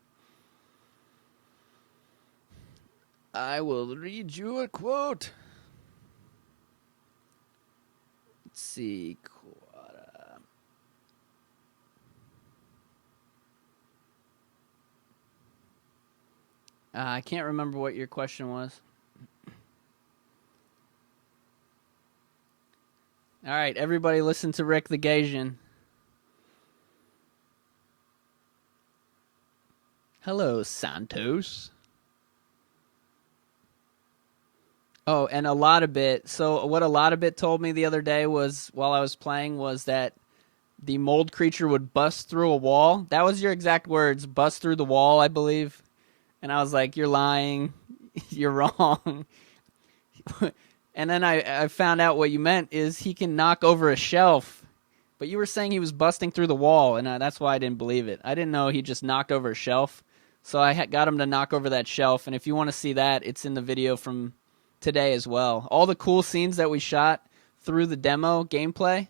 I will read you a quote. Let's see. I can't remember what your question was. All right, everybody listen to Rick the Gasian. Hello, Santos. Oh, and a lot of it. So what a lot of it told me the other day was, while I was playing, was that the mold creature would bust through a wall. That was your exact words, bust through the wall, I believe. And I was like, you're lying. You're wrong. And then I found out what you meant is he can knock over a shelf. But you were saying he was busting through the wall, and that's why I didn't believe it. I didn't know he just knocked over a shelf. So I got him to knock over that shelf. And if you want to see that, it's in the video from today as well. All the cool scenes that we shot through the demo gameplay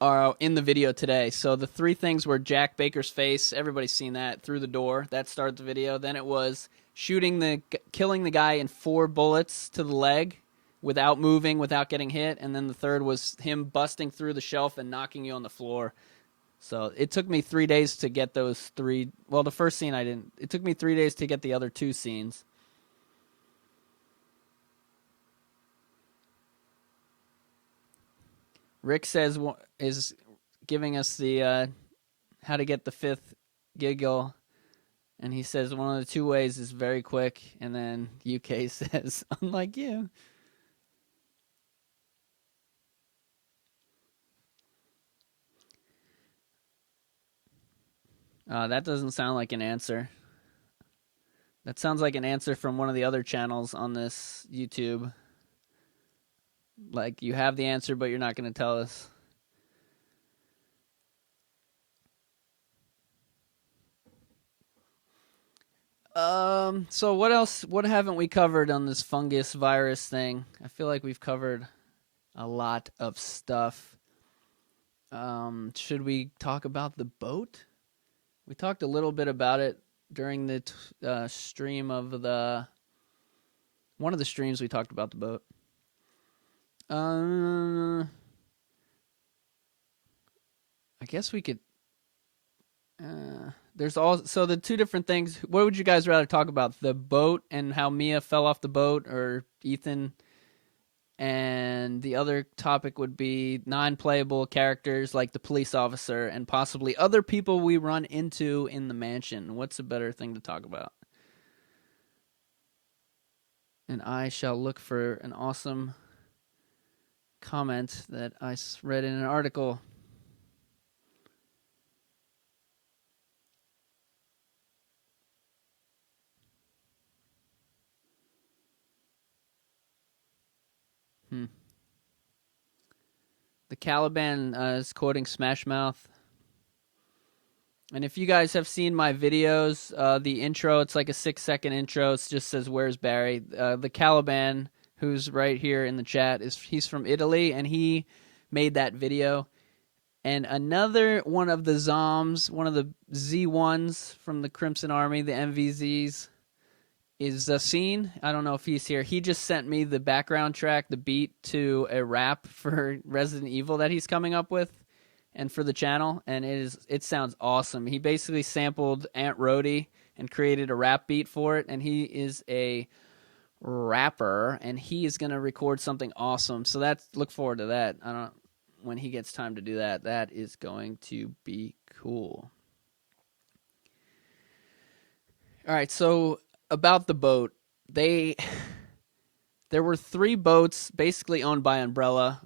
are in the video today. So the 3 things were Jack Baker's face. Everybody's seen that through the door. That started the video. Then it was killing the guy in 4 bullets to the leg without moving, without getting hit, and then the third was him busting through the shelf and knocking you on the floor. So it took me 3 days to get those 3. Well, the first scene I didn't. It took me 3 days to get the other 2 scenes. Rick says is giving us the how to get the 5th giggle, and he says one of the 2 ways is very quick, and then UK says, unlike you. That doesn't sound like an answer. That sounds like an answer from one of the other channels on this YouTube. Like, you have the answer, but you're not going to tell us. So what else? What haven't we covered on this fungus virus thing? I feel like we've covered a lot of stuff. Should we talk about the boat? We talked a little bit about it during the stream of one of the streams. We talked about the boat. I guess we could. There's also the 2 different things. What would you guys rather talk about? The boat and how Mia fell off the boat, or Ethan? And the other topic would be non-playable characters like the police officer and possibly other people we run into in the mansion. What's a better thing to talk about? And I shall look for an awesome comment that I read in an article. The Caliban is quoting Smash Mouth. And if you guys have seen my videos, the intro, it's like a 6-second intro. It just says, "Where's Barry?" The Caliban, who's right here in the chat, he's from Italy, and he made that video. And another one of the Zoms, one of the Z1s from the Crimson Army, the MVZs, is Zassine. I don't know if he's here. He just sent me the background track, the beat to a rap for Resident Evil that he's coming up with, and for the channel, and it sounds awesome. He basically sampled Aunt Rhody and created a rap beat for it, and he is a rapper, and he is going to record something awesome. So look forward to that. I don't when he gets time to do that. That is going to be cool. All right, so about the boat, there were 3 boats basically owned by Umbrella,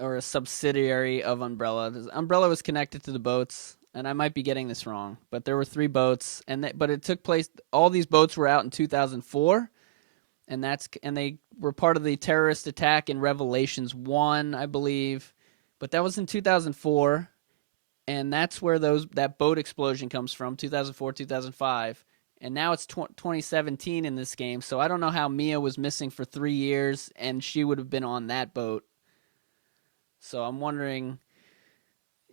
or a subsidiary of Umbrella. Umbrella was connected to the boats, and I might be getting this wrong, but there were 3 boats, but it took place. All these boats were out in 2004, and they were part of the terrorist attack in Revelations 1, I believe, but that was in 2004, and that's where that boat explosion comes from, 2004, 2005. And now it's 2017 in this game, so I don't know how Mia was missing for 3 years, and she would have been on that boat. So I'm wondering,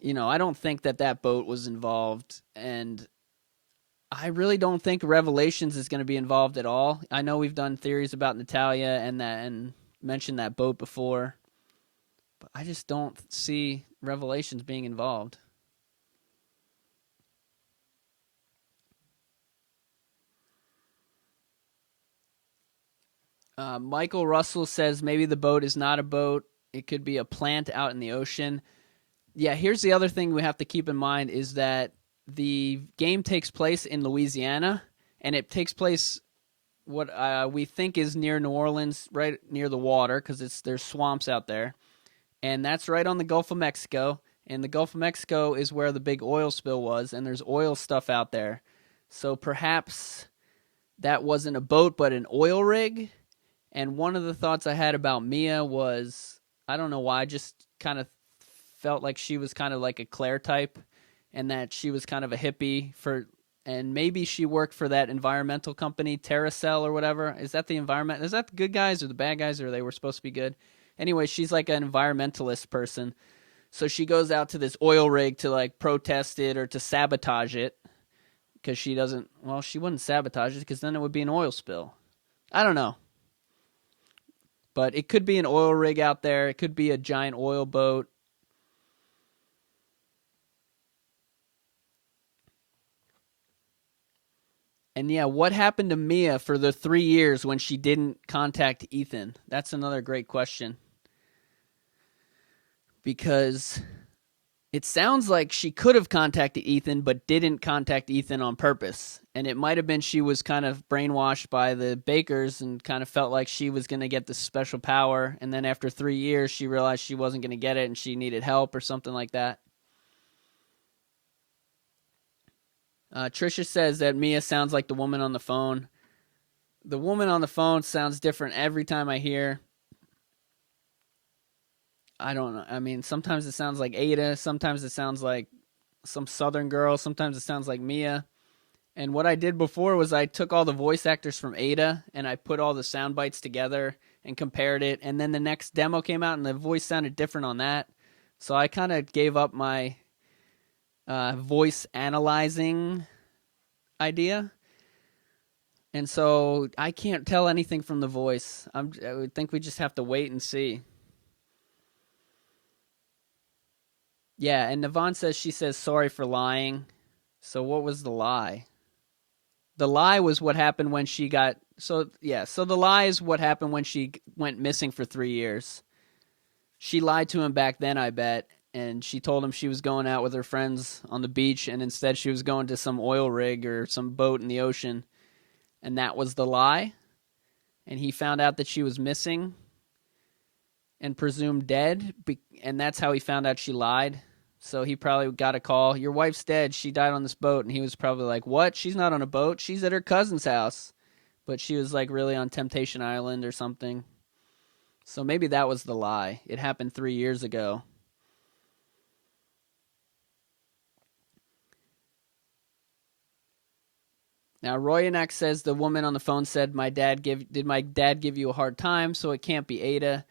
I don't think that boat was involved, and I really don't think Revelations is going to be involved at all. I know we've done theories about Natalia and mentioned that boat before, but I just don't see Revelations being involved. Michael Russell says maybe the boat is not a boat. It could be a plant out in the ocean. Yeah, here's the other thing we have to keep in mind is that the game takes place in Louisiana, and it takes place what we think is near New Orleans, right near the water, because there's swamps out there. And that's right on the Gulf of Mexico. And the Gulf of Mexico is where the big oil spill was, and there's oil stuff out there. So perhaps that wasn't a boat, but an oil rig. And one of the thoughts I had about Mia was, I don't know why, I just kind of felt like she was kind of like a Claire type, and that she was kind of a hippie and maybe she worked for that environmental company, TerraCell or whatever. Is that the environment? Is that the good guys or the bad guys, or they were supposed to be good? Anyway, she's like an environmentalist person. So she goes out to this oil rig to like protest it or to sabotage it, because she wouldn't sabotage it because then it would be an oil spill. I don't know. But it could be an oil rig out there. It could be a giant oil boat. And yeah, what happened to Mia for the 3 years when she didn't contact Ethan? That's another great question. Because it sounds like she could have contacted Ethan, but didn't contact Ethan on purpose. And it might have been she was kind of brainwashed by the Bakers and kind of felt like she was going to get this special power. And then after 3 years, she realized she wasn't going to get it and she needed help or something like that. Trisha says that Mia sounds like the woman on the phone. The woman on the phone sounds different every time I hear. I don't know. I mean, sometimes it sounds like Ada. Sometimes it sounds like some southern girl. Sometimes it sounds like Mia. And what I did before was I took all the voice actors from Ada and I put all the sound bites together and compared it. And then the next demo came out and the voice sounded different on that. So I kind of gave up my voice analyzing idea. And so I can't tell anything from the voice. I would think we just have to wait and see. Yeah, and Navon says she says sorry for lying. So what was the lie? The lie was what happened when she got... So the lie is what happened when she went missing for 3 years. She lied to him back then, I bet. And she told him she was going out with her friends on the beach, and instead she was going to some oil rig or some boat in the ocean. And that was the lie. And he found out that she was missing and presumed dead, and that's how he found out she lied. So he probably got a call. Your wife's dead. She died on this boat. And he was probably like, what? She's not on a boat. She's at her cousin's house. But she was like really on Temptation Island or something. So maybe that was the lie. It happened 3 years ago. Now, Royanak says the woman on the phone said, did my dad give you a hard time? So it can't be Ada.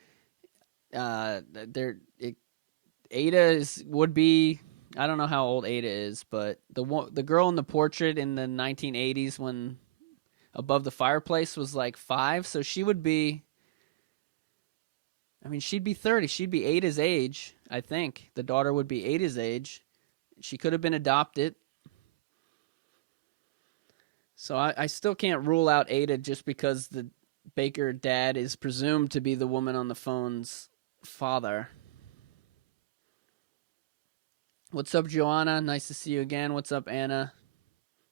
Ada would be, I don't know how old Ada is, but the girl in the portrait in the 1980s when Above the Fireplace was like 5, so she would be, I mean, she'd be 30. She'd be Ada's age, I think. The daughter would be Ada's age. She could have been adopted. So I still can't rule out Ada just because the Baker dad is presumed to be the woman on the phone's father. What's up, Joanna? Nice to see you again. What's up, Anna?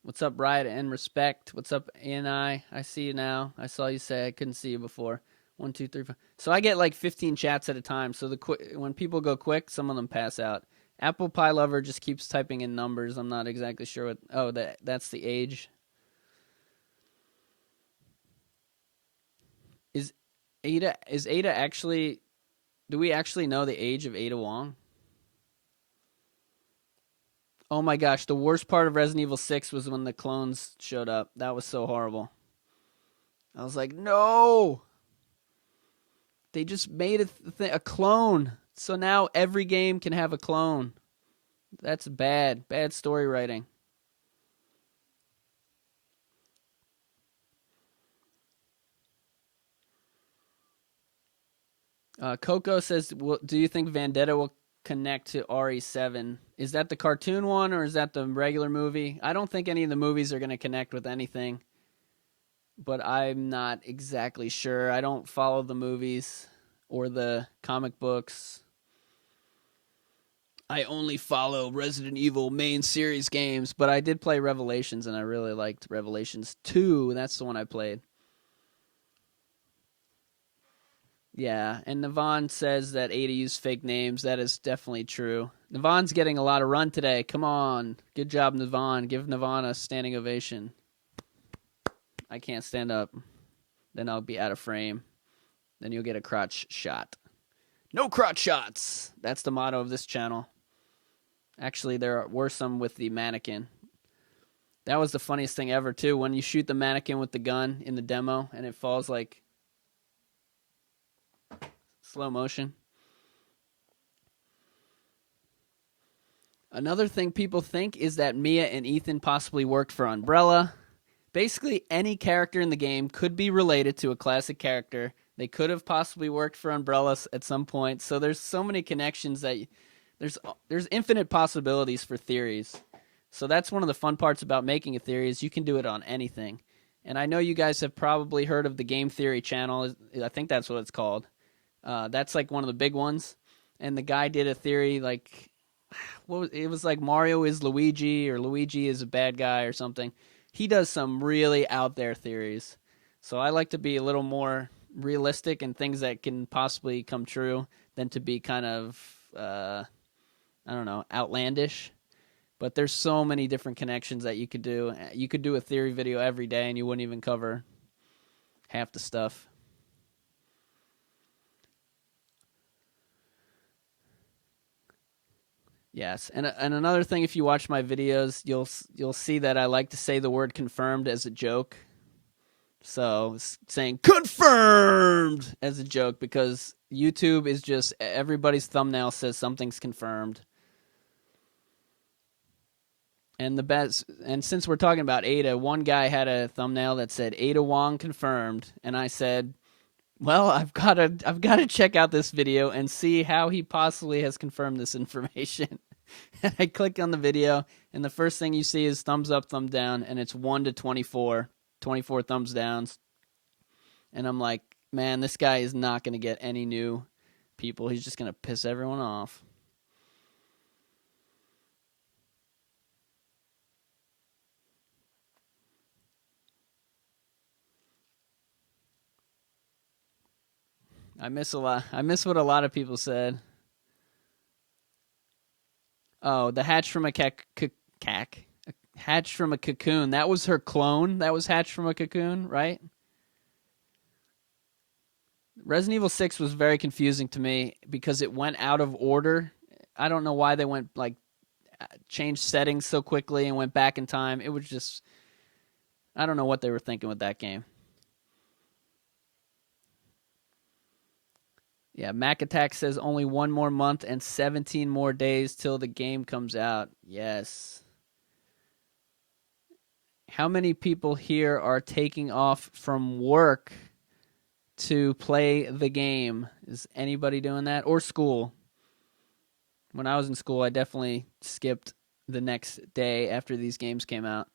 What's up, Riot and Respect? What's up, Ani? I see you now. I saw you say I couldn't see you before. 1, 2, 3, 4. So I get like 15 chats at a time. So when people go quick, some of them pass out. Apple Pie Lover just keeps typing in numbers. I'm not exactly sure what. Oh, that's the age. Is Ada actually? Do we actually know the age of Ada Wong? Oh my gosh, the worst part of Resident Evil 6 was when the clones showed up. That was so horrible. I was like, no! They just made a clone. So now every game can have a clone. That's bad. Bad story writing. Coco says, do you think Vendetta will connect to RE7? Is that the cartoon one or is that the regular movie? I don't think any of the movies are going to connect with anything, but I'm not exactly sure. I don't follow the movies or the comic books. I only follow Resident Evil main series games, but I did play Revelations and I really liked Revelations 2. That's the one I played. Yeah, and Navon says that Ada used fake names. That is definitely true. Navon's getting a lot of run today. Come on. Good job, Navon. Give Navon a standing ovation. I can't stand up. Then I'll be out of frame. Then you'll get a crotch shot. No crotch shots! That's the motto of this channel. Actually, there were some with the mannequin. That was the funniest thing ever, too. When you shoot the mannequin with the gun in the demo, and it falls like slow motion. Another thing people think is that Mia and Ethan possibly worked for Umbrella. Basically, any character in the game could be related to a classic character They could have possibly worked for Umbrella at some point. So there's so many connections that there's infinite possibilities for theories. So that's one of the fun parts about making a theory is you can do it on anything. And I know you guys have probably heard of the Game Theory channel. I think that's what it's called. That's like one of the big ones. And the guy did a theory like, it was like Mario is Luigi or Luigi is a bad guy or something. He does some really out there theories. So I like to be a little more realistic and things that can possibly come true than to be kind of, I don't know, outlandish. But there's so many different connections that you could do. You could do a theory video every day and you wouldn't even cover half the stuff. Yes, and another thing, if you watch my videos, you'll see that I like to say the word confirmed as a joke. So saying confirmed as a joke because YouTube is just everybody's thumbnail says something's confirmed. And the best, and since we're talking about Ada, one guy had a thumbnail that said Ada Wong confirmed, and I said, well, I've got to check out this video and see how he possibly has confirmed this information. And I click on the video, and the first thing you see is thumbs up, thumb down, and it's 1 to 24, 24 thumbs downs. And I'm like, man, this guy is not going to get any new people. He's just going to piss everyone off. I miss a lot. I miss what a lot of people said. Oh, the hatch from a hatch from a cocoon. That was her clone. That was hatched from a cocoon, right? Resident Evil 6 was very confusing to me because it went out of order. I don't know why they went like changed settings so quickly and went back in time. It was just, I don't know what they were thinking with that game. Yeah, Mac Attack says only 1 more month and 17 more days till the game comes out. Yes. How many people here are taking off from work to play the game? Is anybody doing that? Or school? When I was in school, I definitely skipped the next day after these games came out.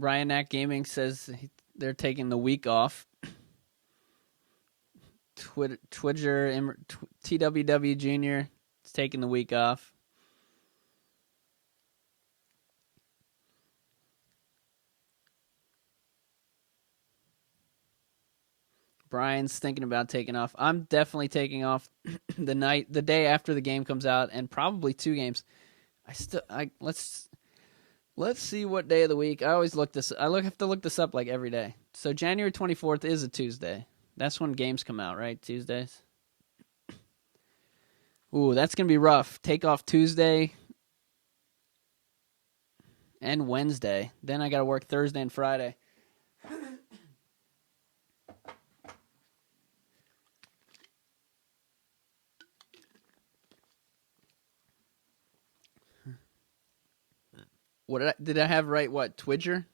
Ryan Knack Gaming says they're taking the week off. Twidger, TWW Jr. is taking the week off. Brian's thinking about taking off. I'm definitely taking off the day after the game comes out, and probably 2 games. Let's see what day of the week. I always look this. Have to look this up like every day. So January 24th is a Tuesday. That's when games come out, right? Tuesdays. Ooh, that's gonna be rough. Take off Tuesday and Wednesday. Then I gotta work Thursday and Friday. What did I have right? What, Twidger?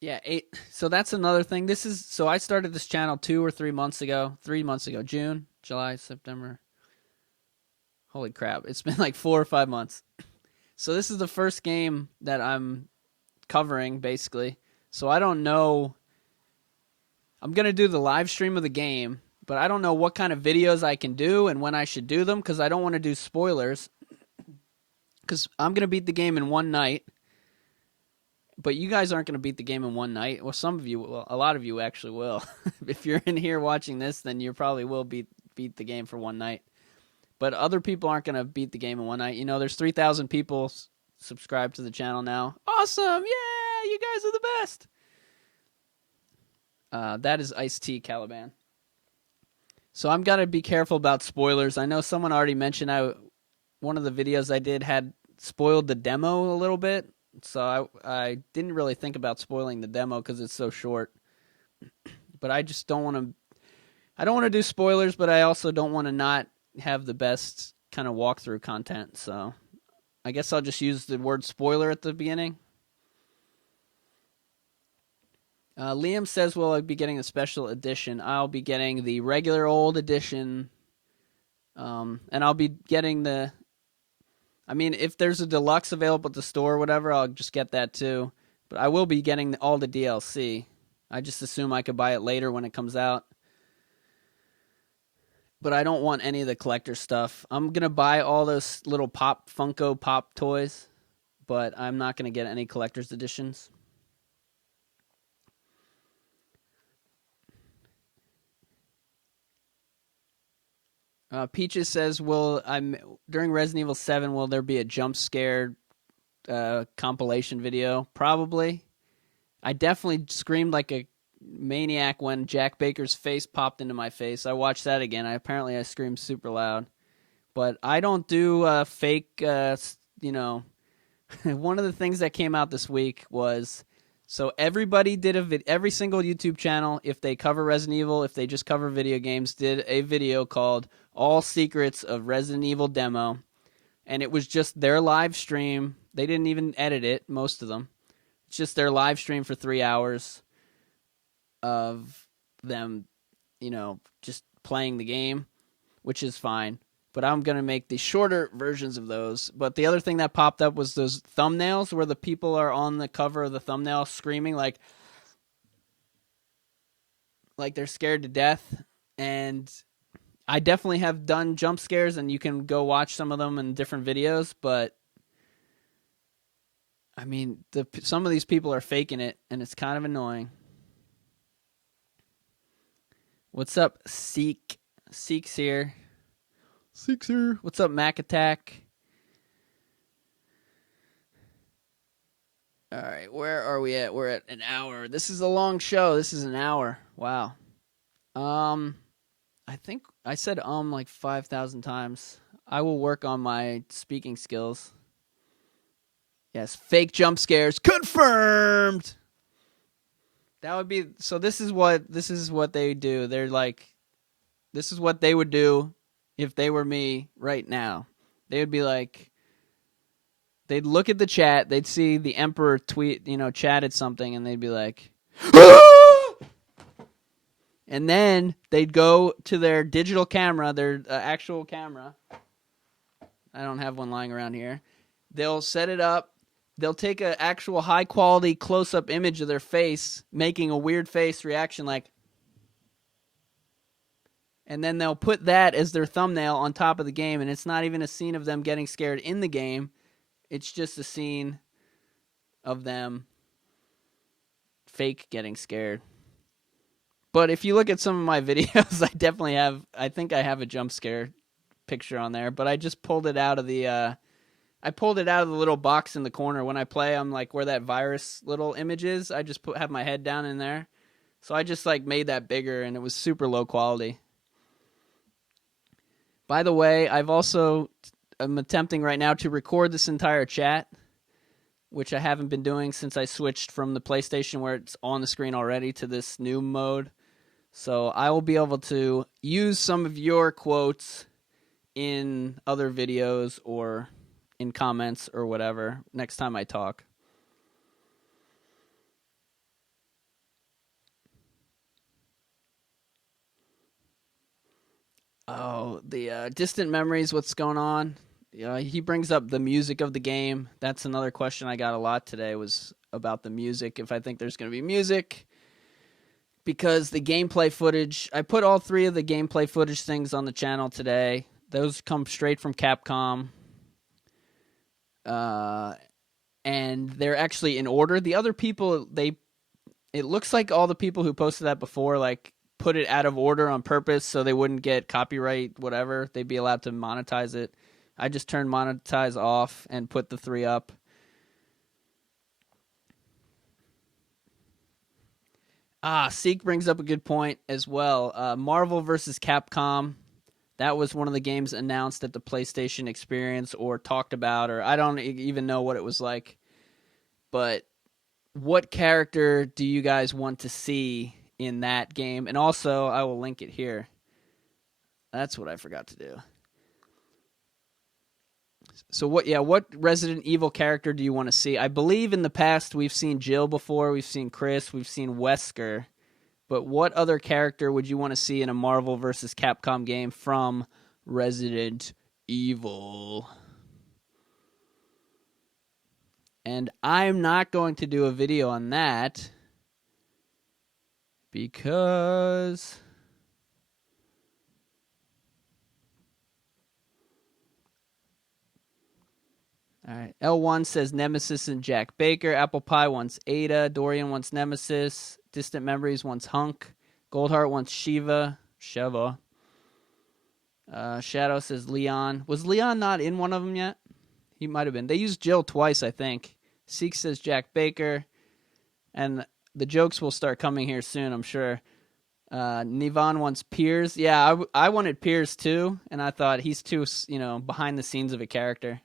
Yeah, 8. So that's another thing. So I started this channel 2 or 3 months ago. 3 months ago. June, July, September. Holy crap. It's been like 4 or 5 months. So this is the first game that I'm covering, basically. So I don't know. I'm going to do the live stream of the game, but I don't know what kind of videos I can do and when I should do them because I don't want to do spoilers. Because I'm going to beat the game in one night. But you guys aren't going to beat the game in one night. Well, some of you will. A lot of you actually will. If you're in here watching this, then you probably will beat the game for one night. But other people aren't going to beat the game in one night. You know, there's 3,000 people subscribed to the channel now. Awesome. Yeah, you guys are the best. That is Iced Tea Caliban. So I'm gonna be careful about spoilers. I know someone already mentioned one of the videos I did had spoiled the demo a little bit, so I didn't really think about spoiling the demo because it's so short. But I just don't want to. I don't want to do spoilers, but I also don't want to not have the best kind of walkthrough content. So I guess I'll just use the word spoiler at the beginning. Liam says, will I be getting a special edition? I'll be getting the regular old edition, and I'll be getting the... I mean, if there's a deluxe available at the store or whatever, I'll just get that too. But I will be getting all the DLC. I just assume I could buy it later when it comes out. But I don't want any of the collector stuff. I'm going to buy all those little Funko Pop toys, but I'm not going to get any collector's editions. Peaches says, during Resident Evil 7, will there be a jump scare compilation video? Probably. I definitely screamed like a maniac when Jack Baker's face popped into my face. I watched that again. Apparently I screamed super loud. But I don't do fake, One of the things that came out this week was... So everybody did every single YouTube channel, if they cover Resident Evil, if they just cover video games, did a video called All Secrets of Resident Evil Demo. And it was just their live stream. They didn't even edit it, most of them. It's just their live stream for 3 hours of them, just playing the game, which is fine. But I'm going to make the shorter versions of those. But the other thing that popped up was those thumbnails where the people are on the cover of the thumbnail screaming like they're scared to death. And I definitely have done jump scares, and you can go watch some of them in different videos. But, I mean, some of these people are faking it, and it's kind of annoying. What's up, Seek? Seek's here. Sixer. What's up, Mac Attack? All right, where are we at? We're at an hour. This is a long show. This is an hour. Wow. I think I said like 5,000 times. I will work on my speaking skills. Yes, fake jump scares confirmed. That would be... So this is what they do. They're like, this is what they would do if they were me right now. They would be like, they'd look at the chat, they'd see the Emperor tweet, chatted something, and they'd be like, and then they'd go to their digital camera, their actual camera. I don't have one lying around here. They'll set it up. They'll take an actual high-quality close-up image of their face, making a weird face reaction like... And then they'll put that as their thumbnail on top of the game, and it's not even a scene of them getting scared in the game. It's just a scene of them fake getting scared. But if you look at some of my videos, I think I have a jump scare picture on there, but I just pulled it out of the little box in the corner. When I play, I'm like where that virus little image is, I just have my head down in there. So I just made that bigger, and it was super low quality. By the way, I'm attempting right now to record this entire chat, which I haven't been doing since I switched from the PlayStation where it's on the screen already to this new mode. So I will be able to use some of your quotes in other videos or in comments or whatever next time I talk. Oh, the distant memories, what's going on? He brings up the music of the game. That's another question I got a lot today, was about the music, if I think there's going to be music. Because the gameplay footage, I put all 3 of the gameplay footage things on the channel today. Those come straight from Capcom. And they're actually in order. The other people, it looks like all the people who posted that before, put it out of order on purpose so they wouldn't get copyright, whatever. They'd be allowed to monetize it. I just turned monetize off and put the 3 up. Seek brings up a good point as well. Marvel versus Capcom. That was one of the games announced at the PlayStation Experience or talked about, or I don't even know what it was like. But what character do you guys want to see in that game? And also, I will link it here. That's what I forgot to do. So what Resident Evil character do you want to see? I believe in the past we've seen Jill before, we've seen Chris, we've seen Wesker. But what other character would you want to see in a Marvel versus Capcom game from Resident Evil? And I'm not going to do a video on that because all right. L1 says Nemesis and Jack Baker. Apple Pie wants Ada. Dorian wants Nemesis. Distant Memories wants Hunk. Goldheart wants Sheva. Shadow says Leon. Was Leon not in one of them yet? He might have been. They used Jill twice, I think. Seek says Jack Baker. And the jokes will start coming here soon, I'm sure. Nivan wants Piers. Yeah, I wanted Piers too, and I thought he's too, behind the scenes of a character.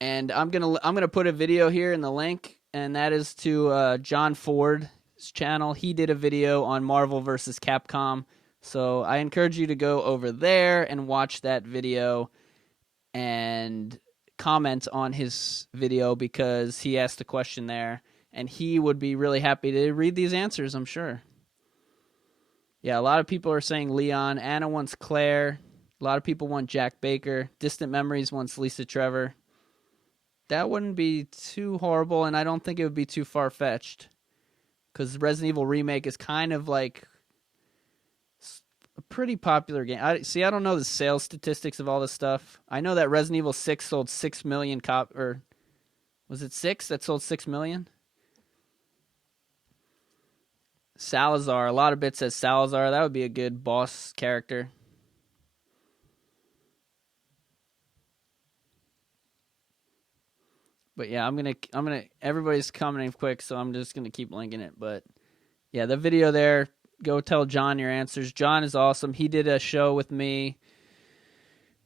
And I'm gonna put a video here in the link, and that is to John Ford's channel. He did a video on Marvel vs. Capcom, so I encourage you to go over there and watch that video and comment on his video because he asked a question there, and he would be really happy to read these answers, I'm sure. Yeah, a lot of people are saying Leon. Anna wants Claire. A lot of people want Jack Baker. Distant Memories wants Lisa Trevor. That wouldn't be too horrible, and I don't think it would be too far-fetched. Because Resident Evil Remake is kind of like a pretty popular game. I don't know the sales statistics of all this stuff. I know that Resident Evil 6 sold 6 million or was it 6 that sold 6 million? Salazar. A lot of bits says Salazar. That would be a good boss character. But yeah, I'm gonna everybody's commenting quick, so I'm just gonna keep linking it. But yeah, the video there, go tell John your answers. John is awesome. He did a show with me.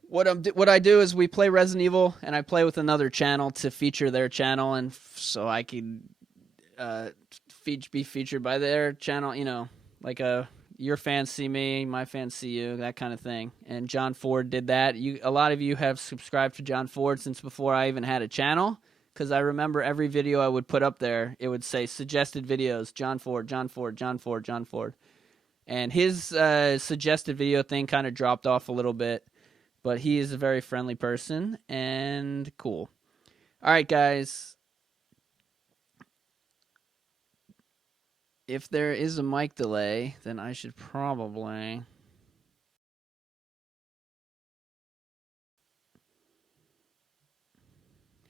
What I do is we play Resident Evil, and I play with another channel to feature their channel, and so I can be featured by their channel. Like your fans see me, my fans see you, that kind of thing. And John Ford did that. A lot of you have subscribed to John Ford since before I even had a channel. Because I remember every video I would put up there, it would say suggested videos, John Ford, John Ford, John Ford, John Ford. And his suggested video thing kind of dropped off a little bit, but he is a very friendly person and cool. All right, guys. If there is a mic delay, then I should probably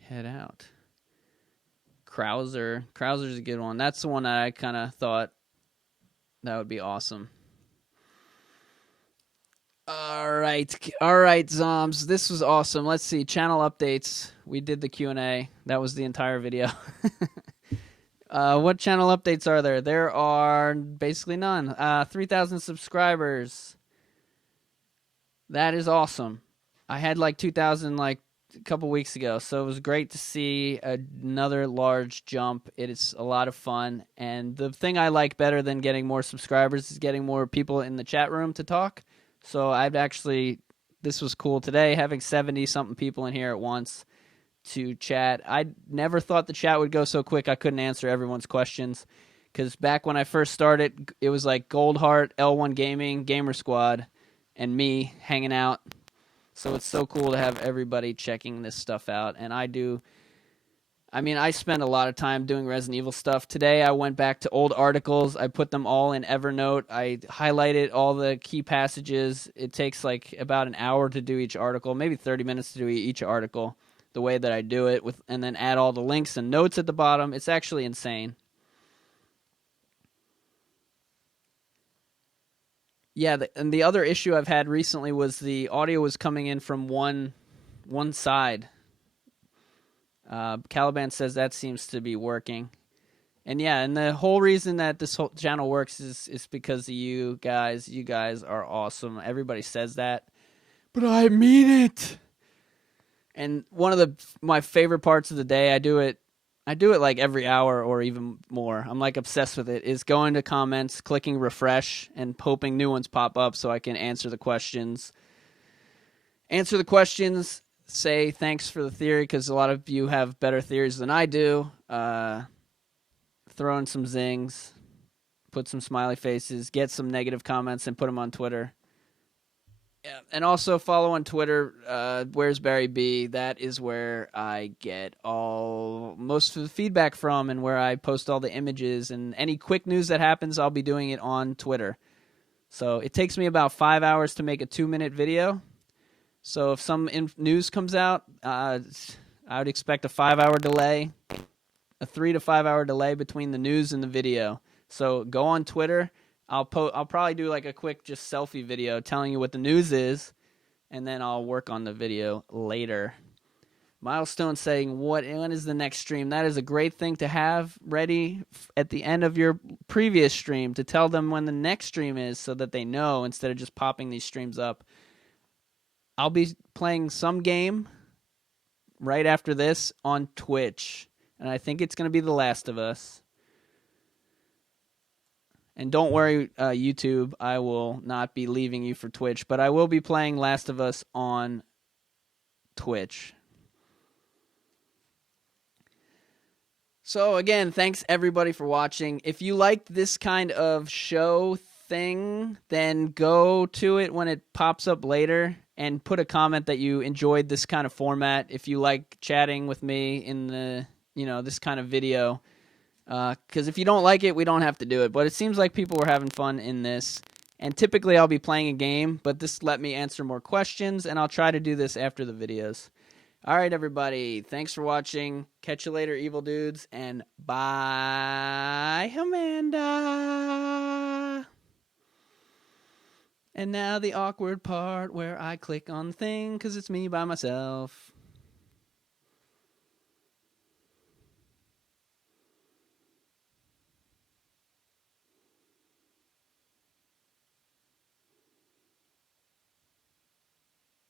head out. Krauser's a good one. That's the one that I kind of thought that would be awesome. All right, Zoms. This was awesome. Let's see. Channel updates. We did the Q&A. That was the entire video. What channel updates are there? There are basically none. 3,000 subscribers. That is awesome. I had like 2,000 a couple weeks ago, so it was great to see another large jump. It is a lot of fun, and the thing I like better than getting more subscribers is getting more people in the chat room to talk. So this was cool today, having 70-something people in here at once to chat. I never thought the chat would go so quick I couldn't answer everyone's questions, because back when I first started, it was like Goldheart, L1 Gaming, Gamer Squad, and me hanging out. So it's so cool to have everybody checking this stuff out. And I spend a lot of time doing Resident Evil stuff. Today I went back to old articles. I put them all in Evernote. I highlighted all the key passages. It takes about an hour to do each article, maybe 30 minutes to do each article, the way that I do it, and then add all the links and notes at the bottom. It's actually insane. Yeah, and the other issue I've had recently was the audio was coming in from one side. Caliban says that seems to be working. And yeah, and the whole reason that this whole channel works is because of you guys. You guys are awesome. Everybody says that, but I mean it. And one of my favorite parts of the day, I do it like every hour or even more. I'm like obsessed with it. Is going to comments, clicking refresh, and hoping new ones pop up so I can answer the questions. Say thanks for the theory because a lot of you have better theories than I do. Throw in some zings, put some smiley faces, get some negative comments, and put them on Twitter. Yeah, and also follow on Twitter, WheresBarry B. That is where I get most of the feedback from and where I post all the images. And any quick news that happens, I'll be doing it on Twitter. So it takes me about 5 hours to make a 2-minute video. So if some news comes out, I would expect a 5-hour delay, a 3 to 5 hour delay between the news and the video. So go on Twitter. I'll probably do like a quick just selfie video telling you what the news is, and then I'll work on the video later. Milestone saying, when is the next stream? That is a great thing to have ready at the end of your previous stream to tell them when the next stream is so that they know instead of just popping these streams up. I'll be playing some game right after this on Twitch, and I think it's going to be The Last of Us. And don't worry, YouTube, I will not be leaving you for Twitch, but I will be playing Last of Us on Twitch. So again, thanks everybody for watching. If you liked this kind of show thing, then go to it when it pops up later and put a comment that you enjoyed this kind of format. If you like chatting with me in the, this kind of video. Because if you don't like it, we don't have to do it. But it seems like people were having fun in this. And typically I'll be playing a game, but this let me answer more questions, and I'll try to do this after the videos. All right, everybody. Thanks for watching. Catch you later, evil dudes. And bye, Amanda. And now the awkward part where I click on the thing because it's me by myself.